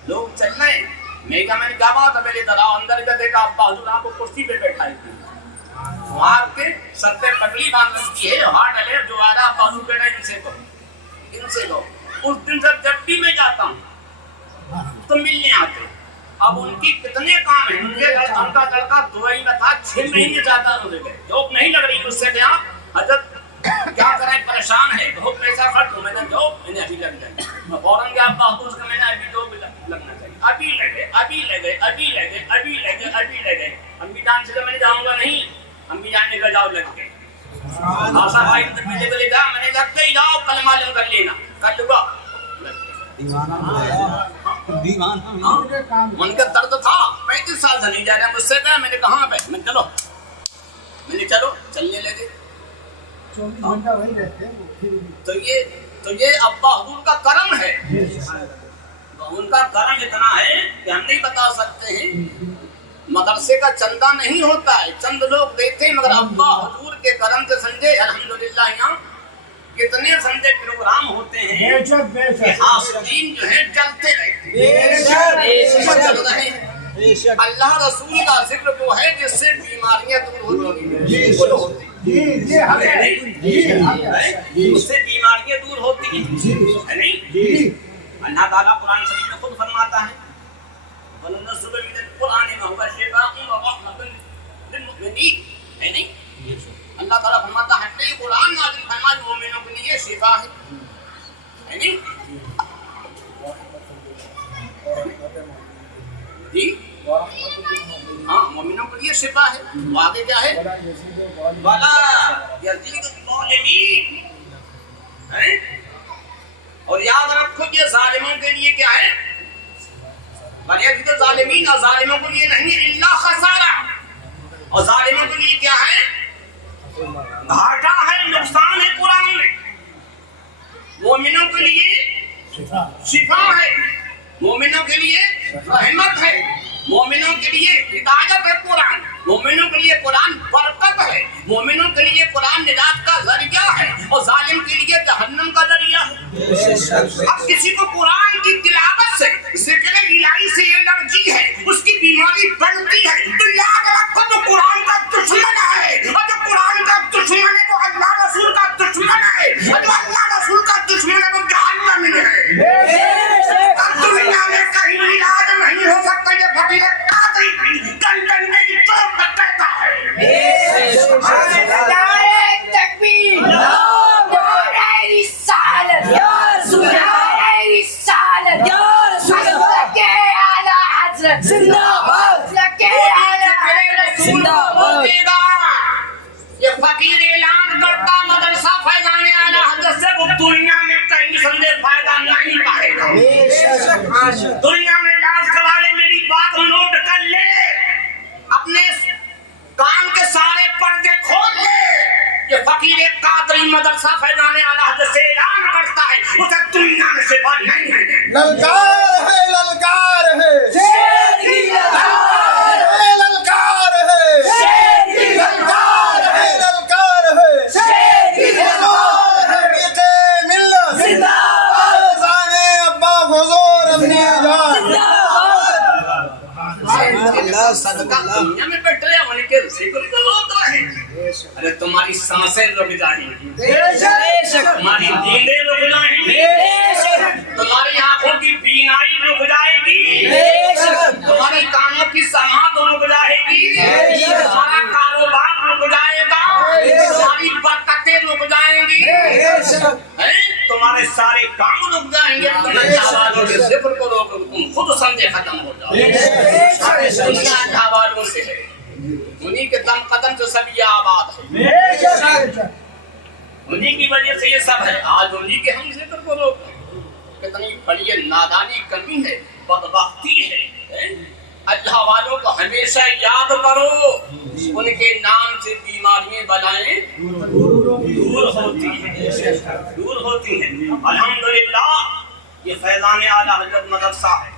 لوگ چل رہے ہیں، میں کہا میں نے کیا بات ہے؟ میں نے دراؤ اندر کا دیکھا ابا حضور آپ کو کرسی پہ بیٹھائی تھی، وہاں کے سر پہ پگڑی باندھ رکھی ہے، ہاتھ ڈلے جو آ رہا ابا حضور بیٹھا ان سے کہو، ان سے کہو۔ اس دن سے جب بھی میں جاتا ہوں تو ملنے آتے، اب ان کی کتنے کام ہیں، ان کا لڑکا دبئی میں تھا 6 مہینے جاتا رہے گئے، جوب نہیں لگ رہی اس سے کیا حضرت کیا کریں پریشان ہے، بہت پیسہ خرچ ہو، میں نے جوب میں نے ابھی لگ جائے، میں فوراً گیا ابا حضور سے میں نے ابھی جوب لگنا چاہیے، ابھی لگے ابھی لگے ابھی لگے ابھی لگے ابھی لگے، امی جان سے میں نے جاؤں گا نہیں، امی جان نے کہا جاؤ لگ گئے، آسا بھائی میرے کو لے جا، میں نے لگتے ہی جاؤ کل معلوم کر لینا، کر لوں ان کا درد تھا، 35 سال سے نہیں جا رہا، مجھ سے کہا میں نے کہاں پہ میں چلو، میں نے چلو چلنے لگے، 24 گھنٹہ وہی رہتے ہیں، تو یہ ابا حضور کا کرم ہے، ان کا کرم اتنا ہے کہ ہم نہیں بتا سکتے ہیں، مدرسے کا چندہ نہیں ہوتا ہے، چند لوگ دیتے ہیں، مگر ابا حضور کے کرم سے سمجھے الحمدللہ یہاں کتنے سمجھے پروگرام ہوتے ہیں کہ حاصلین جو ہیں چلتے رہتے ہیں، اللہ رسول کا ذکر وہ ہے جس سے بیماریاں دور ہوتی ہیں، اس سے بیماریاں دور ہوتی ہیں، نہیں؟ اللہ تعالیٰ قرآن شریف میں خود فرماتا ہے وَنُنَزِّلُ مِنَ الْقُرْآنِ مَا هُوَ شِفَاءٌ وَرَحْمَةٌ لِلْمُؤْمِنِينَ، ہے نہیں؟ اللہ تعالیٰ فرماتا ہے کہ قرآن نازل فرمائے مومنوں کے لیے شفا ہے نہیں؟ جی ہاں مومنوں کے لیے شفا ہے، آگے کیا ہے؟ وَلَا يَزِيدُ الظَّالِمِينَ، اور یاد رکھو یہ ظالموں کے لیے کیا ہے؟ وَلَا يَزِيدُ الظَّالِمِينَ، اور ظالموں کے لیے نہیں الا خسارہ، اور ظالموں کے لیے کیا ہے؟ گھاٹا ہے، نقصان ہے قرآن میں۔ مومنوں کے لیے شفا ہے، مومنوں کے لیے رحمت ہے، مومنوں کے لیے ہدایت ہے قرآن، مومنوں کے لیے قرآن برکت ہے، مومنوں کے لیے قرآن نجات کا ذریعہ ہے، اور ظالم کے لیے جہنم کا ذریعہ ہے۔ اب کسی کو قرآن کی تلاوت سے ذکر الہی سے الرجی ہے، اس کی بیماری بڑھتی ہے، تو یاد رکھو تو قرآن کا دشمن ہے، اور جو قرآن کا دشمن ہے وہ اللہ رسول کا دشمن ہے، اور جو اللہ رسول کا دشمن ہے وہ جہنم میں ہے۔ دنیا میں کہیں علاج نہیں ہو سکتا، یہ فقیر قادری کن کن میں چوک پر کہتا ہے۔ نعرہ تکبیر، نعرہ رسالت، نعرہ رسالت، दुनिया में कहीं संदेह फायदा नहीं पाएगा। दुनिया में इलाज करा ले, मेरी बात नोट कर ले, अपने कान के सारे पर्दे खोल ले। ये फकीर कादरी मदरसा फैजाने वाला हजरत से ऐलान करता है, उसे दुनिया में सिवा नहीं है। ललकार है, ललकार है, शेर की ललकार है, ललकार है, शेर की ललकार है, ललकार है, शेर की हकीक़े मिल्लत जिंदाबाद, फैज़ाने अब्बा हुज़ूर अम्मी जान। अल्लाह सदका दुनिया में बैठ रहे होने के जिक्र तो होता है। अरे तुम्हारी सांसें रुक जाएंगी, तुम्हारी नींदें रुक जाएंगी, तुम्हारी आंखों की बीनाई रुक जाएगी, तुम्हारी कानों की समात रुक जाएगी, तुम्हारा कारोबार रुक जाएगा, तुम्हारी बरकतें रुक जाएंगी, तुम्हारे सारे काम रुक जाएंगे। तुम अल्लाह के जिक्र को रोक, तुम खुद संदेह खत्म हो जाओगे। दुनिया अल्लाह वालों से है, उन्हीं के दम कदम से सब ये आबाद है, उन्हीं की वजह से ये सब है। आज उन्हीं के हम जिक्र को रोक, कितनी बड़ी नादानी, कमी है, बदबख्ती है। अल्लाह वालों को हमेशा याद करो, उनके नाम से बीमारियां बलाएं दूर होती हैं। अल्हम्दुलिल्लाह ये फैज़ाने आला हज़रत मदरसा है,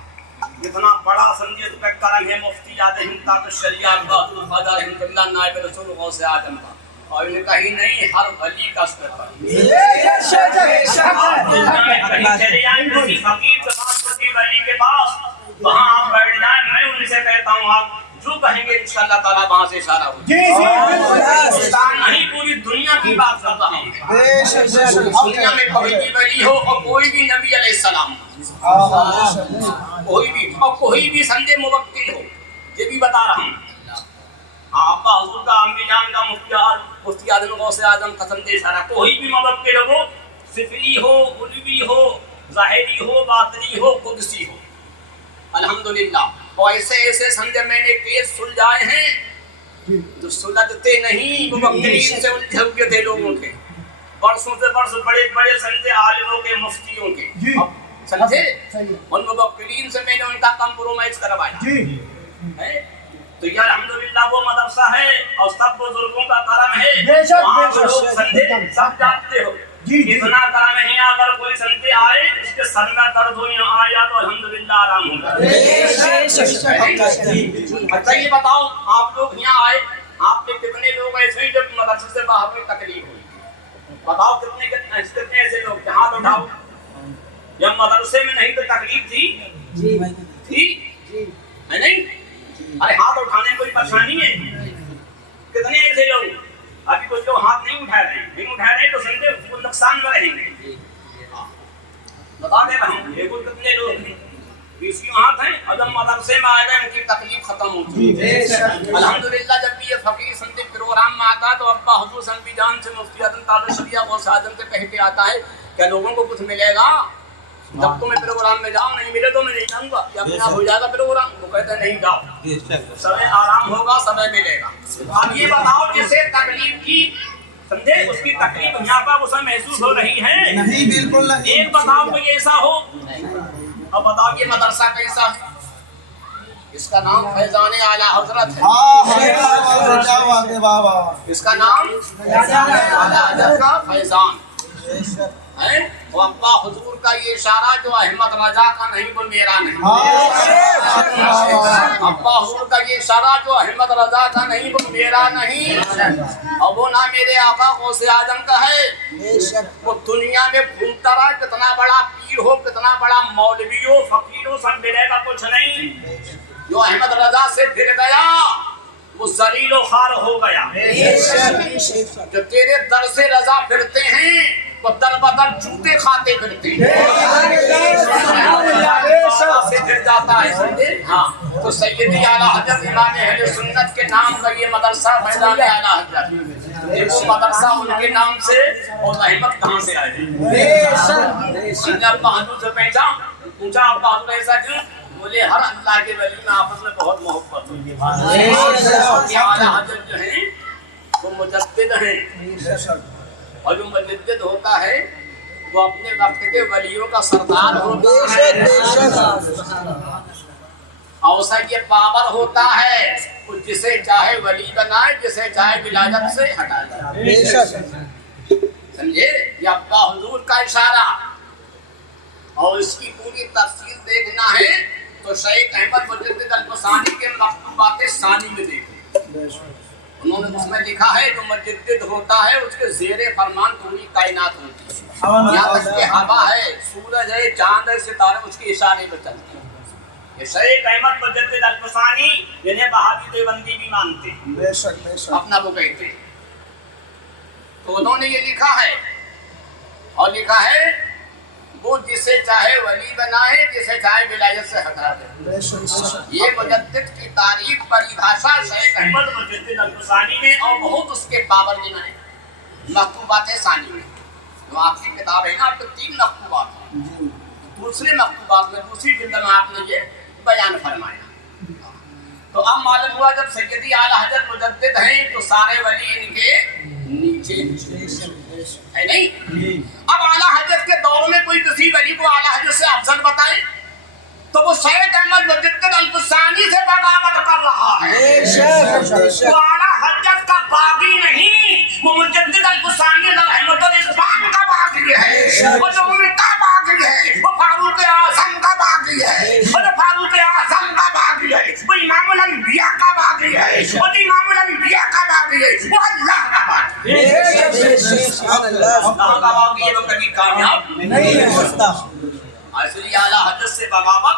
इतना बड़ा संजीत पे करम है मुफ्ती याद हिंदा तो शरिया बहादुर ख्वाजा रहमतुल्लाह नायब रसूल गौसे आजम का, और इनका ही नहीं हर वली का स्तर पर कहीं चले जाएं किसी फकीर के पास, किसी वली के पास, वहाँ आप बैठ जाएं, मैं उनसे कहता हूँ आप जो कहेंगे इंशाअल्लाह ताला वहाँ से इशारा हो। हिंदुस्तान नहीं पूरी दुनिया की बात कर रहा हूँ। दुनिया में कोई भी वली हो और कोई भी नबी अलैहिस्सलाम, कोई भी और कोई भी संदेह मुवक्किल हो, ये भी बता रहा हूँ। आपका हुजूर का अम्मी जान का मुफ्ती आजम गौसे आजम का संदेश आ रहा, कोई भी मुवक्किल हो, सिफरी हो, उलवी हो, ज़ाहिरी हो, बातिनी हो, कुदसी हो, अल्हम्दुलिल्लाह। और ऐसे ऐसे संदेह मैंने केस सुलझाए हैं जो सुलझते नहीं, मुवक्किलीन से उलझे हुए थे लोगों के, बरसों से बरस बड़े बड़े संदेह आलिमों के, मुफ्तियों के, समझे? उन मुवक्किलीन से मैंने उनका कंप्रोमाइज करवाया है। तो ये अल्हम्दुलिल्लाह वो मदरसा है और सब बुजुर्गों का करम है, वहाँ पे लोग संदेह सब जानते हो, इतना करम है। अगर कोई संदेह आए, इसके सर में दर्द हो या आया तो अल्हम्दुलिल्लाह आराम होगा। अच्छा ये बताओ, आप लोग यहाँ आए, आप में कितने लोग ऐसे ही जब मदरसे से बाहर में तकलीफ हुई? बताओ कितने ऐसे लोग, हाथ उठाओ। जब मदरसे में नहीं तो तकलीफ थी, है नहीं? अरे हाथ उठाने में कोई परेशानी है? कितने ऐसे लोग, अभी कुछ लोग हाथ नहीं उठा रहे तो संदेह वो नुकसान में रहेंगे। बता दे रहा हूँ, ये कुल कितने लोग हैं, 20 हाथ हैं, और जब मदरसे में आएगा इनकी तकलीफ खत्म होती है। अल्हम्दुलिल्लाह जब भी ये फकीर संदेह प्रोग्राम में आता है तो अब्बा हुजूर संबी जान से मुफ्ती आजम ताज़ा शरिया गौसे आजम से कह के आता है, क्या लोगों को कुछ मिलेगा? जब तो मैं प्रोग्राम में जाऊँ, नहीं मिले तो मैं नहीं जाऊँगा, या अपना हो जाएगा प्रोग्राम। वो कहते नहीं जाओ, समय आराम होगा, समय मिलेगा। अब ये बताओ जिसे तकलीफ की संदेह, उसकी तकलीफ यहाँ पर उसे महसूस हो रही है? नहीं, बिल्कुल नहीं। एक बताओ कोई ऐसा हो, अब बताओ ये मदरसा कैसा है? इसका नाम फैज़ाने आला हज़रत है। इसका नाम आला हज़रत का फैज़ान है। वो अब्बा हुजूर का ये इशारा जो अहमद रजा का नहीं वो मेरा नहीं। अब्बा हुजूर का ये इशारा जो अहमद रजा का नहीं वो मेरा नहीं, और वो ना मेरे आका गौसे आजम का है। वो दुनिया में घूमता रहा, कितना बड़ा पीर हो, कितना बड़ा मौलवी हो, फकीर हो, सब मिलेगा कुछ नहीं। जो अहमद रजा से फिर गया वो जलीलो खार हो गया। जो तेरे दर से रजा फिरते हैं वो दर बदर जूते खाते फिरते हैं, से फिर जाता है समझे। हाँ, तो सैयदी आला हज़रत इमाम अहले सुन्नत के नाम का ये मदरसा फैज़ाने आला हज़रत, वो मदरसा उनके नाम से, और रहमत कहाँ से आए? अब्बा हुजूर से पूछा अब्बा हुजूर ऐसा क्यों? बोले हर अल्लाह के वली में आपस में बहुत मोहब्बत होती है। आला हज़रत जो हैं वो मुजद्दिद हैं, और जो मुजद्दिद होता है وہ اپنے وقت کے ولیوں کا سردار ہوتا ہے اور اسے یہ پاور ہوتا ہے وہ جسے چاہے ولی بنائے جسے چاہے ولایت سے ہٹا جائے. سمجھے؟ یہ ابا حضور کا اشارہ. اور اس کی پوری تفصیل دیکھنا ہے تو شیخ احمد مجدد الفسانی کے مکتوبات ثانی میں دیکھیں. انہوں نے اس میں لکھا ہے جو مجدد ہوتا ہے اس کے زیر فرمان پوری کائنات ہوتی ہے. یہاں تک کہ ہوا ہے، سورج ہے، چاند ہے، ستارے اس کے اشارے پہ چلتے ہیں. یہ شیخ احمد مجدد الفسانی جنہیں بہادی دیوبندی بھی مانتے ہیں. اپنا وہ کہتے ہیں. تو انہوں نے یہ لکھا ہے اور لکھا ہے وہ جسے چاہے ولی بنائے جسے چاہے ولایت سے ہٹا دے. یہ مجدد کی تعریف پریبھاشا شیخ احمد مجدد الفسانی نے اور بہت اس کے پاور گنا ہے مکتوبات ثانی میں. جو آپ کی کتاب ہے نا، آپ کے 3 مکتوبات ہیں. دوسرے مکتوبات میں دوسری جلد میں آپ نے یہ بیان فرمایا. تو اب معلوم ہوا جب سیدی اعلیٰ حضرت مجدد ہیں تو سارے ولی ان کے نیچے ہے نہیں. اب اعلیٰ حضرت کے دور میں کوئی کسی ولی کو اعلیٰ حضرت سے افضل بتائے تو وہ شیخ احمد مجدد الفسانی سے بغاوت کر رہا ہے. وہ اعلیٰ حضرت کا باغی نہیں، وہ مجدد الفسانی رحمت الاسلام کا باغی ہے. وہ جو ان کا باغی ہے وہ فاروق اعظم کا باغی ہے. وہ جو فاروق اعظم کا باغی ہے وہ امام الانبیاء کا باغی ہے. وہ جو امام الانبیاء کا باغی ہے وہ اللہ کا باغی ہے. اللہ کا باغی ہے وہ کبھی کامیاب نہیں ہو سکتا. اس لیے اعلیٰ حضرت سے بغاوت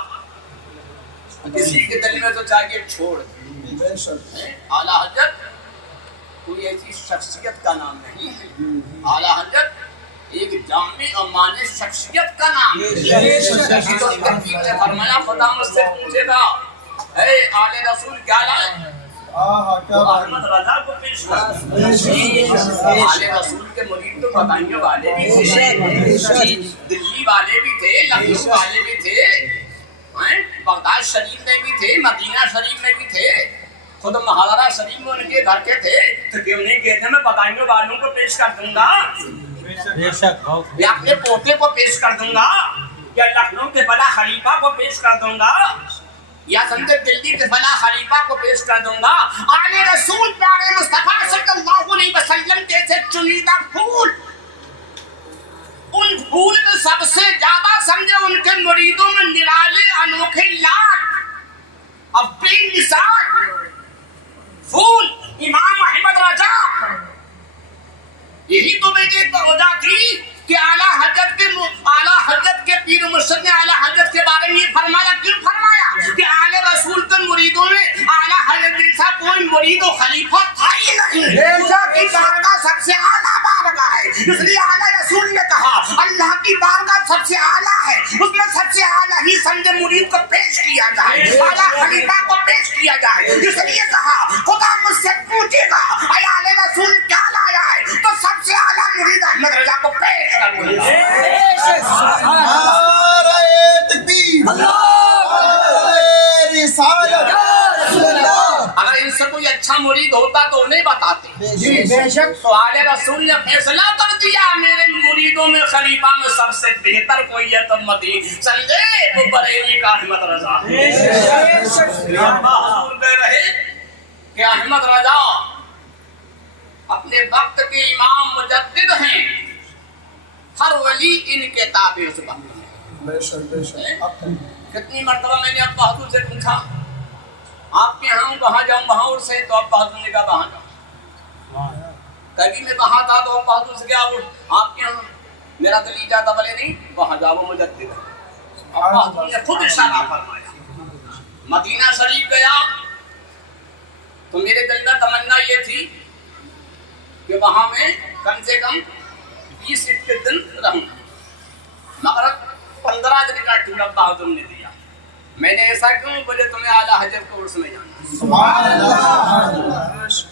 کسی کے دل میں تو چاہیے چھوڑ. اعلیٰ حضرت کوئی ایسی شخصیت کا نام نہیں ہے. اعلیٰ حضرت ایک جامع اور مانع شخصیت کا نام ہے. تو تحقیق نے فرمایا خدا مجھ سے پوچھے گا اے آل رسول کیا لائے تو احمد رضا کو پیش کر. آل رسول کے مرید تو بتائیے والے بھی تھے، دلی والے بھی تھے، لکھنؤ والے بھی تھے، بغداد شریف میں بھی تھے، مدینہ شریف میں بھی تھے، خود مہارا شریف میں ان کے گھر کے تھے. تو کیوں نہیں کہتے میں بتائیے والوں کو پیش کر دوں گا، یا اپنے پوتے کو پیش کر دوں گا، یا لکھنؤ کے بڑا خلیفہ کو پیش کر دوں گا، یا سمجھے دلی کے فلاں خلیفہ کو پیش کر دوں گا. آل رسول پیارے مصطفیٰ صلی اللہ علیہ وسلم جیسے چنیدہ پھول، ان پھول میں سب سے زیادہ سمجھے ان کے مریدوں میں نرالے انوکھے لاٹ اور بے مثال پھول امام احمد رضا. یہی تو میری وجہ تھی کہ اعلیٰ حضرت کے پیر مرشد نے اعلیٰ حضرت کے بارے میں یہ فرمایا. کیوں فرمایا؟ کہ آل رسول کے مریدوں میں اعلیٰ حضرت جیسا کوئی مرید و خلیفہ تھا ہی نہیں. کی بارگاہ سب سے اعلیٰ بارگاہ ہے. اس لیے اعلیٰ رسول نے کہا اللہ کی بارگاہ سب سے اعلیٰ ہے، اس میں سب سے اعلیٰ ہی سمجھے مرید کو پیش کیا جائے، اعلیٰ خلیفہ کو پیش کیا جائے. اس لیے کہا خدا مجھ سے پوچھے گا اے آل رسول کیا لایا ہے تو سب سے اعلیٰ مرید احمد رضا کو پیش کروں گا. اگر ان سے کوئی اچھا مرید ہوتا تو انہیں بتاتے. بے شک. تو آل رسول نے فیصلہ کر دیا میرے مریدوں میں خلیفہ میں سب سے بہتر کوئی ہے تو مدین سمجھے وہ بریلی کا احمد رضا. حضور کہہ رہے کہ احمد رضا اپنے وقت کے امام مجدد ہیں، ہر ولی ان کے تابع اس وقت ہے. کتنی مرتبہ میں نے ابا حضور سے پوچھا آپ کے ہاں کہاں جاؤں وہاں اور سے، تو ابا حضور نے کہا وہاں جاؤں. کبھی میں وہاں تھا تو ابا حضور سے کیا آپ کے ہاں میرا دل اجازت والے نہیں وہاں جاؤ مجدد ہے. ابا حضور نے خود اشارہ فرمایا. مدینہ شریف گیا تو میرے دل میں تمنا یہ تھی کہ وہاں میں کم سے کم 20 دن رہوں، مگر 15 دن کا ٹور ابا حضور نے دیا. میں نے ایسا کیوں بولے تمہیں اعلیٰ حضرت کو عرس میں جانا.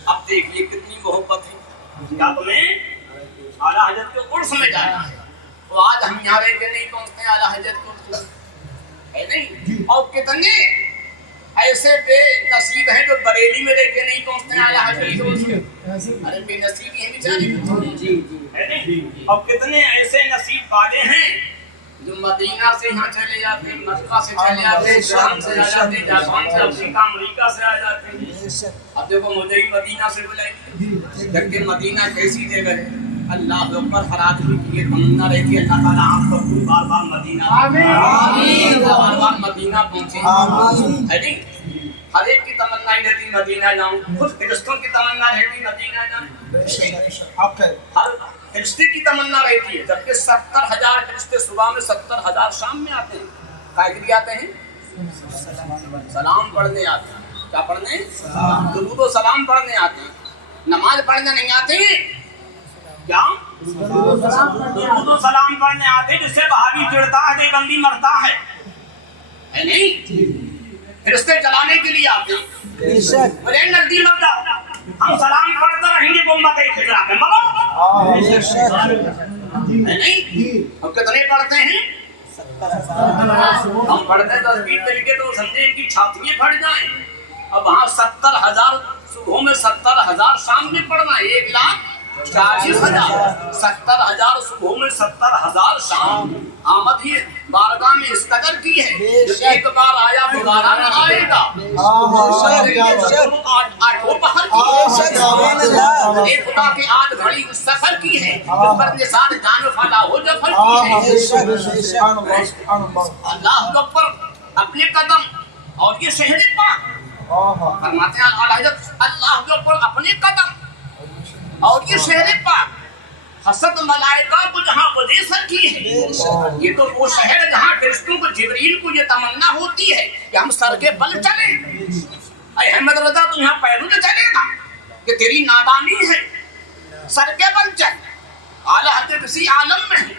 اب دیکھیے کتنی محبت ہے. کیا تمہیں اعلیٰ حضرت کو عرس میں جانا ہے؟ تو آج ہم یہاں رہ کے نہیں پہنچتے اعلیٰ حضرت کو ہے نہیں. اور کتنے ایسے بے نصیب ہیں جو بریلی میں رہ کے نہیں پہنچتے اعلیٰ حضرت کو. अरे बेनसीबी है बेचारे, है नहीं? और कितने ऐसे नसीब वाले हैं जो मदीना से यहाँ चले जाते हैं, मक्का से चले जाते हैं, शाम से आ जाते हैं, जापान से, अफ्रीका अमेरिका से आ जाते हैं। अब देखो मुझे ही मदीना से बुलाएंगे, जबकि मदीना कैसी जगह है, अल्लाह अकबर, हर आदमी की ये तमन्ना रहती है अल्लाह ताला आप सबको बार बार मदीना, बार बार मदीना पहुंचे, है नहीं? हर एक की तमन्ना ही रहती मदीना जाऊं, कुछ फरिश्तों की तमन्ना रहती मदीना जाऊं, हर फरिश्ते की तमन्ना रहती है, जबकि 70,000 फरिश्ते सुबह में, 70,000 शाम में आते हैं। काय के लिए आते हैं? सलाम पढ़ने आते हैं। क्या पढ़ने? दुरूद व सलाम पढ़ने आते हैं, नमाज पढ़ने नहीं आते हैं। क्या? दुरूद व सलाम पढ़ने आते हैं, जिससे वहाबी जुड़ता है, देवबंदी मरता है नहीं? फरिश्ते चलाने के लिए आते हैं। बोले नजदीक मत जाओ, हम सलाम पढ़ते रहेंगे, गुम्बद खिजरा में मरो, है नहीं? हम कितने पढ़ते हैं? हम पढ़ते 10-20 तरीके तो समझे इनकी छातियां फट जाएं। अब वहाँ 70,000 सुबह में, 70,000 शाम में पढ़ना, 1,40,000, 70,000 सुबह में, 70,000 शाम। आमद ही बारगाह में इस कदर की है, जो एक बार आया दोबारा न आएगा। आठों पहर की है, खुदा के आज घड़ी उस सफर की है, जिस पर निसार जान फला हो जफर की है। अल्लाह अकबर, अपने कदम और ये शहर पाक फरमाते हैं आला हज़रत, अल्लाह अकबर अपने कदम और ये शहर पाक, हसद मलाइका को जहाँ वदेसर की है। ये तो वो शहर है जहाँ फरिश्तों को, जिब्रील को ये तमन्ना होती है कि हम सर के बल चले। अहमद रजा तू यहाँ पैरों से चलेगा, कि तेरी नादानी है, सर के बल चल। आला हज़रत किसी आलम में है,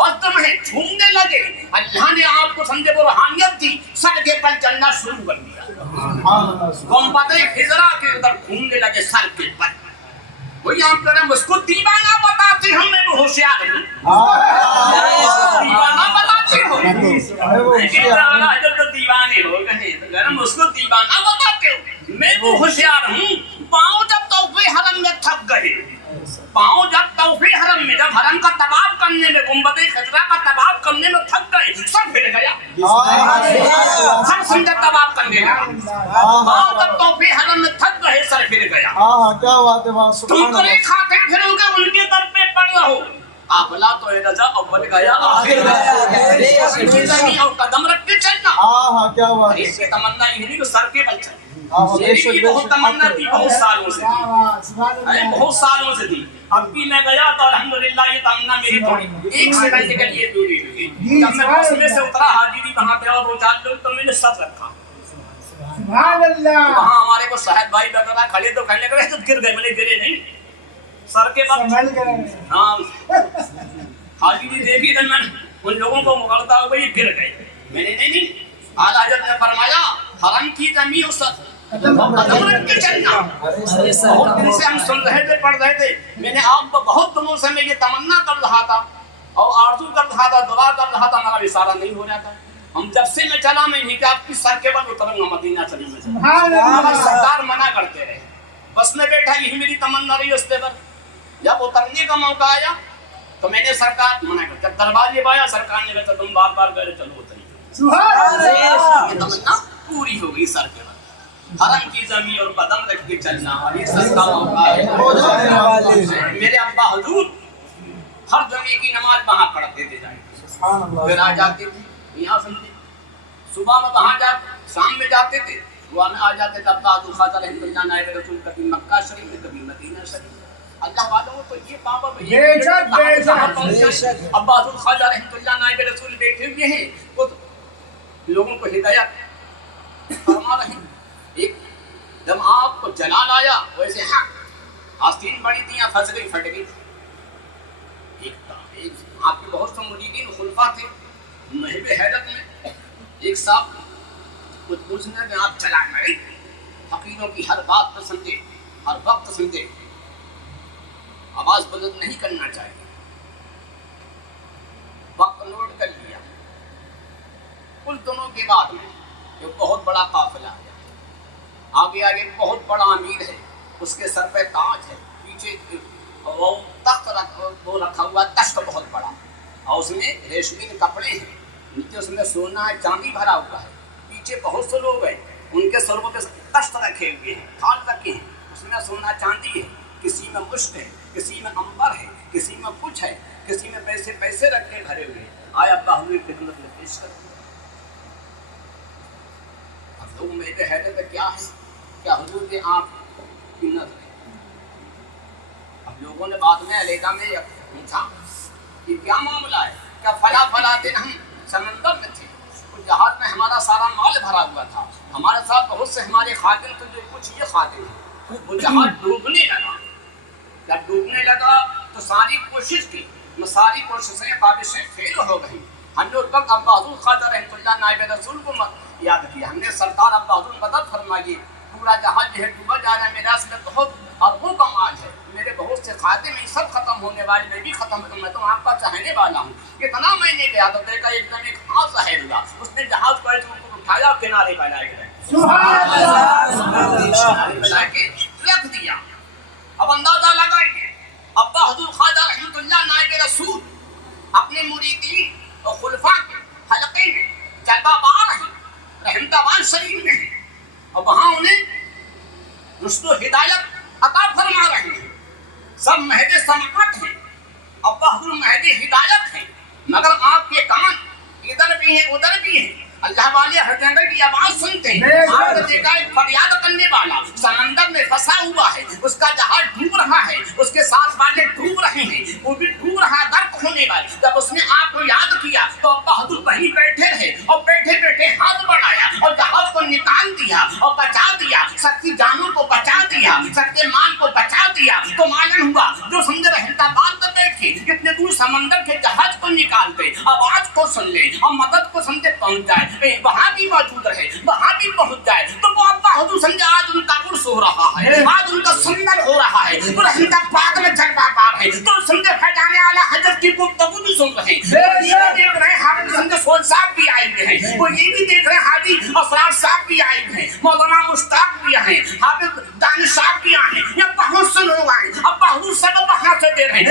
वक्त में है, झूमने लगे, अल्लाह ने आपको समझे वो रूहानियत थी, सर के बल चलना शुरू कर दिया। गुम्बद खिजरा के उधर घूमने लगे सर के बल। वही आप कह रहे हैं उसको दीवाना बताते, हमें वो होशियार हूँ, दीवाना बताते हो, लेकिन जब तो दीवाने हो गए तो कह रहे उसको दीवाना बताते हो, मैं वो होशियार हूँ। पाँव जब तौफे हरम में थक गए, पाँव जब तौफे हरम में, जब हरम का तवाफ करने में, गुम्बद खिजरा का तवाफ करने में थक गए, सब हिल गया, सब समझे तवाफ करने लगा। पाँव जब तौफे हरम में थक गए, सर हिल गया। क्या बात है, तुम करे खाते फिरोगे, उनके दर पे पड़ रहो। आपला तो रजा अव्वल गया आखिर गया, और कदम रख के चलना। क्या बात है। इसकी तमन्ना ये नहीं कि सर के बल चले, मेरी भी बहुत तमन्ना थी, बहुत सालों से थी, बहुत सालों से थी। अब भी मैं गया तो अल्हम्दुलिल्लाह ये तमन्ना मेरी थोड़ी 1 सेकंड के लिए पूरी हुई। जब मैं बस में से उतरा, हाजिरी वहाँ पे और 2-4 लोग, तो मैंने सब रखा। वहाँ हमारे को साहब भाई वगैरह खड़े तो कहने लगे तो गिर गए, मैंने गिरे नहीं, सर के बल। हाँ, हाजिरी देखी तो मैं उन लोगों को मुकरता हुआ ये गिर गए, मैंने नहीं। आला हज़रत ने फरमाया हरम की जमीन उस कदम रख के चलना। बहुत दिन से हम सुन रहे थे, पढ़ रहे थे, मैंने आपको बहुत दिनों से मैं ये तमन्ना कर रहा था और आरज़ू कर रहा था, दुआ कर रहा था, हमारा इशारा नहीं हो रहा था। हम जब से मैं चला, मैं नहीं कि आपकी सर के बल उतरूंगा मदीना शरीफ में, हमारे सरकार मना करते रहे। बस में बैठा, यही मेरी तमन्ना रही उसके पर। जब उतरने का मौका आया तो मैंने सरकार मना कर, जब दरवाजे पे आया सरकार ने कहा तुम बार बार गए, चलो उतरिए। ये तमन्ना पूरी हो गई सर के बल। हरम की जमीन और कदम रख के चलना, और ये सस्ता मौका है। मेरे अब्बा हुजूर हर जमी की नमाज वहाँ पढ़ते थे जाके, फिर आ जाते थे यहाँ समझे, सुबह में वहाँ जाते, शाम में जाते थे, सुबह में आ जाते थे। अब्बा हुजूर ख़ाजा रहमतुल्लाह नायब रसूल, कभी मक्का शरीफ में, कभी मदीना शरीफ। अल्लाह वालों को ये बाबा अब्बा हुजूर ख़ाजा रहमतुल्लाह नायब रसूल बैठे हुए हैं, वो लोगों को हिदायत फरमा रहे हैं। एक जब आपको जलाल आया, वैसे हाँ आस्तीन बड़ी थी, यहाँ फंस गई, फट गई। एक आपके बहुत से मुरीदीन खुलफा थे, महब हैरत में एक साहब कुछ पूछने में आप चला गए, फकीरों की हर बात पर समझे, हर वक्त समझे, आवाज बुलंद नहीं करना चाहिए। वक्त नोट कर लिया। उन दोनों के बाद में जो बहुत बड़ा काफिला आया, आगे आगे बहुत बड़ा अमीर है, اس کے سر پہ تاج ہے، پیچھے وہ تخت وہ رکھا ہوا تخت بہت بڑا، اور اس میں ریشمی کپڑے ہیں، نیچے اس میں سونا چاندی بھرا ہوا ہے، پیچھے بہت سے لوگ ہیں، ان کے سروں پہ تخت رکھے ہوئے ہیں، تھال رکھے ہیں، اس میں سونا چاندی ہے، کسی میں مشت ہے، کسی میں عنبر ہے، کسی میں کچھ ہے، کسی میں پیسے رکھ کے بھرے ہوئے ہیں۔ آئے اللہ حضور کی خدمت میں پیش کریں۔ اب لوگ میرے حیرت ہے کیا ہے، کیا حضور کے آپ کی نظر ہے؟ اب لوگوں نے بعد میں علیحدہ میں پوچھا یہ کیا معاملہ ہے، کیا فلاں دن ہم سمندر میں تھے، اس جہاز میں ہمارا سارا مال بھرا ہوا تھا، ہمارے ساتھ بہت سے ہمارے خادم تھے، جو کچھ یہ خادم ہیں، وہ جہاز ڈوبنے لگا، جب ڈوبنے لگا تو ساری کوشش کی، ساری کوششیں کابشیں فیل ہو گئی۔ ہم نے اس وقت ابا حضور خواجہ رحمۃ اللہ نائب رسول کو یاد کیا، ہم نے سرکار ابا حضور مدد فرمائیے، پورا جہاز جو ہے ڈوبا جا رہا ہے، میرا اس میں بہت اربوں کا مال ہے، میرے بہت سے خادم ہیں، سب ختم ہونے والے، میں بھی ختم ہوں، میں تو آپ کا چاہنے والا ہوں۔ اتنا میں نے کیا تو دیکھا ایک دم ایک ہاتھ ظاہر ہوا، اس نے جہاز کو ایسے اوپر اٹھایا اور کنارے پہ لائے گئے، کنارے پہ لا کے رکھ دیا۔ اب اندازہ لگائیے ابا حضور خواجہ رحمۃ اللہ نائب رسول اپنے مریدین اور خلفاء کے حلقے میں جلوہ بار ہیں، رحمت آباد شریف میں ہیں، اور وہاں انہیں رشد و ہدایت عطا فرما رہے ہیں، سب مہد سماعت ہیں، ابا حضور مہد ہدایت ہیں، مگر آپ کے کان ادھر بھی ہیں ادھر بھی ہیں، اللہ والے ہر جگہ کی آواز سنتے ہیں۔ آپ نے دیکھا ایک فریاد کرنے والا سمندر میں پھنسا ہوا ہے، اس کا جہاز ڈوب رہا ہے، اس کے ساتھ والے ڈوب رہے ہیں، وہ بھی ڈوب رہا ہے، غرق ہونے والے۔ جب اس نے آپ کو یاد کیا تو ابا حضور وہیں بیٹھے رہے، اور بیٹھے بیٹھے ہاتھ بڑھایا اور جہاز کو نکال دیا اور بچا دیا، سب کی جانوں کو بچا دیا، سب کے مال کو بچا دیا۔ تو معلوم ہوا جو سمجھ رحمت آباد میں بیٹھے اتنے دور سمندر کے جہاز کو نکالتے، آواز کو سن لے اور مدد کو سمجھے پہنچ جائے، وہاں بھی موجود رہے، وہاں بھی پہنچ جائے، تو وہ ابا حضور سمجھے آج ان کا عرس ہو رہا ہے، آج ان کا سمندر ہو رہا ہے، وہ رحمت آباد میں جلوہ بار ہے، تو سمجھے فیضان اعلی حضرت کی گفتگو بھی سن رہے ہیں، یہ دیکھ رہے ہیں حافظ سمجھے سول صاحب بھی آئے ہوئے ہیں، وہ یہ بھی دیکھ رہے ہیں حاجی اسرار صاحب بھی آئے ہوئے ہیں، مولانا مشتاق بھی آئے ہیں، حافظ دانش صاحب بھی آئے ہیں، یہ بہت سے لوگ آئے ہیں۔ ابا حضور سب وہاں سے دے رہے ہیں،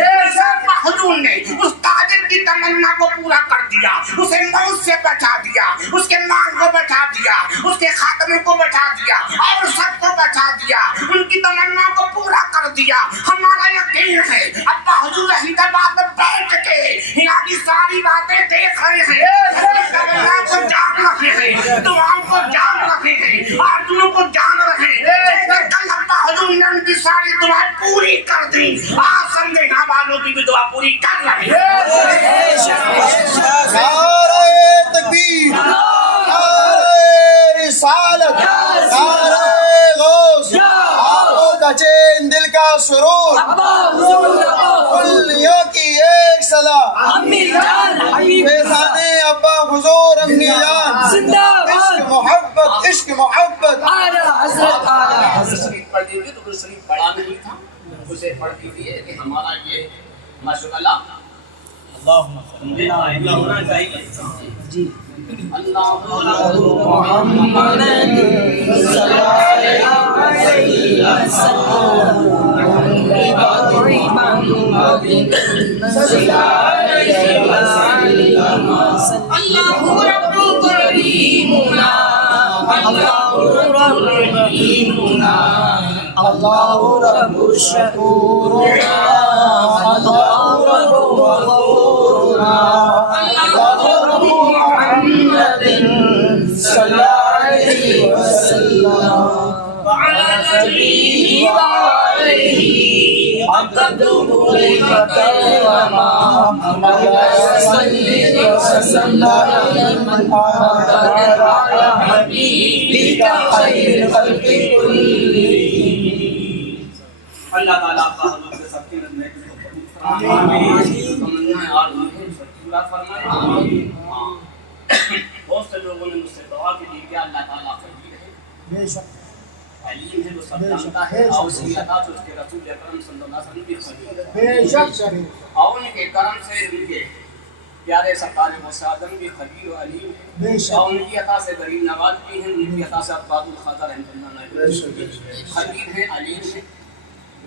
ابا حضور نے اس تاجر کی تمنا کو پورا کر دیا، اسے موت سے بچا دیا، اس کے مال کو بچا دیا، اس کے خاتمے کو بچا دیا، اور سب کو بچا دیا، ان کی تمنا کو پورا کر دیا۔ ہمارا یقین ہے ابا حضور رحمت آباد میں بیٹھ کے یہاں کی ساری باتیں دیکھ رہے ہیں، تمنا کو جان رہے ہیں، دعاؤں کو جان رہے ہیں، آرزوؤں کو جان رہے ہیں، جیسے کل ابا حضور نے ان کی ساری دعائیں پوری کر دی، آج سمجھے یہاں والوں کی بھی دعا پوری کر رہے ہیں۔ نعرہ تکبیر، نعرہ رسالت، نعرہ غوث، آنکھوں کا چین دل کا سرور، کلیوں کی ایک صدا، فیضان ابا حضور امی جان، عشق محبت، عشق محبت۔ شریف پڑھ دیجیے تو وہ شریف پڑھا نہیں تھا، اسے پڑھ دیجیے کہ ہمارا یہ ماشاء اللہ ہونا چاہیے جی اللہ رب شکورنا، اللہ رب غفورنا، اللہ رب محمد صلی اللہ علیہ وسلم وعلى نبيه وعليه عبده وكرم مولاي صل وسلم على حبيبك خير خلق كلهم۔ اللہ تعالیٰ آپ کا حضور کے سب کی رحمت میں تمنا اور پورا فرمائے۔ ہاں بہت سے لوگوں نے مجھ سے دعا کی دی کہ اللہ تعالیٰ فقیر ہے، بے شک علیم ہے، وہ سب جانتا ہے، اور اس کی عطا سے اس کے رسول اکرم صلی اللہ علیہ وسلم بھی فقیر ہے، بے شک اور ان کے کرم سے ان کے پیارے سرکار غوث اعظم بھی فقیر و علیم ہے، بے شک اور ان کی عطا سے غریب نواز بھی ہیں، ان کی عطا سے عباد الخاطر رحمۃ اللہ علیہ فقیر ہیں، علیم ہیں،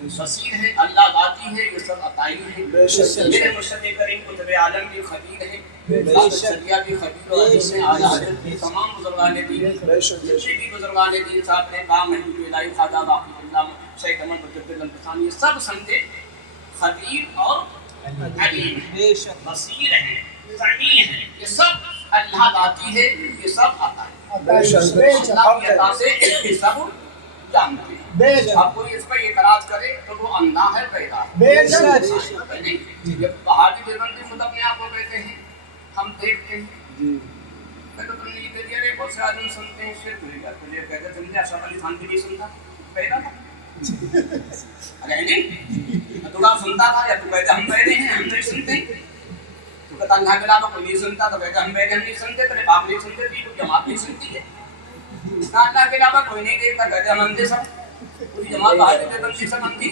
بصیر ہے، اللہ ذاتی ہے، یہ سب عطائی ہے۔ بے شک۔ میرے مرشد کریم قطب عالم بھی خبیر ہے، ذات شریعہ بھی خبیر اور حدیث میں اعلیٰ حضرت کی تمام بزرگان دین، بے شک۔ جتنے بھی بزرگان دین صاحب نے کام محبوب الہی خواجہ باقی اللہ شیخ احمد مجدد الفسانی، یہ سب سمجھے خبیر اور علیم ہے، بے شک۔ بصیر ہیں، سمیع ہیں، یہ سب اللہ ذاتی ہے، یہ سب عطائی ہے۔ بے شک۔ بے شک اللہ کی عطا سے یہ سب جانتے ہیں۔ بے شک اب کوئی اس پر اعتراض کرے تو وہ اندھا ہے، پیدا ہے۔ بے شک جب بہادی دیوبندی خود اپنے آپ کو کہتے ہیں ہم دیکھتے ہیں، میں تو تم نے یہ کہہ دیا کہ بہت سے آدمی سنتے ہیں شرک نہیں کرتے، یہ کہتے تم نے اشرف علی خان بھی نہیں سنتا، پیدا تھا ارے نہیں تو آپ سنتا تھا، یا تو کہتے ہم پیدے ہیں ہم نہیں سنتے، تو کہتا اللہ کے علاوہ کوئی نہیں سنتا، تو کہتے ہم پیدے ہم نہیں سنتے، تیرے باپ نہیں سنتے، تیری کوئی جماعت نہیں سنتی ہے، اللہ کے علاوہ کوئی نہیں دیکھتا، کہتے ہم اندھے سب، پوری جماعت بہادی دیوبندی سب اندھی،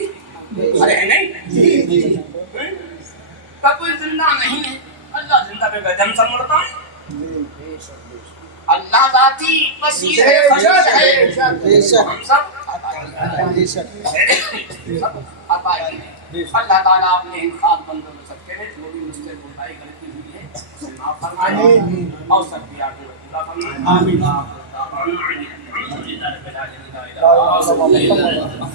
ارے ہے نہیں کا کوئی زندہ نہیں ہے، اللہ زندہ پہ کہتے ہم سب مڑتا ہے۔ اللہ ذاتی بصیر ہے، خبیر ہے، بے شک۔ ہم سب عطائی بے شک۔ سب عطائی ہیں۔ اللہ تعالیٰ اپنے ان خاص بندوں میں سب کے جو بھی مجھ سے کوتاہی غلطی ہوئی ہے اسے معاف فرمائے اور سب کی آگے پورا فرمائے۔ آمین۔ الحمدللہ رب العالمین، لا الہ الا اللہ۔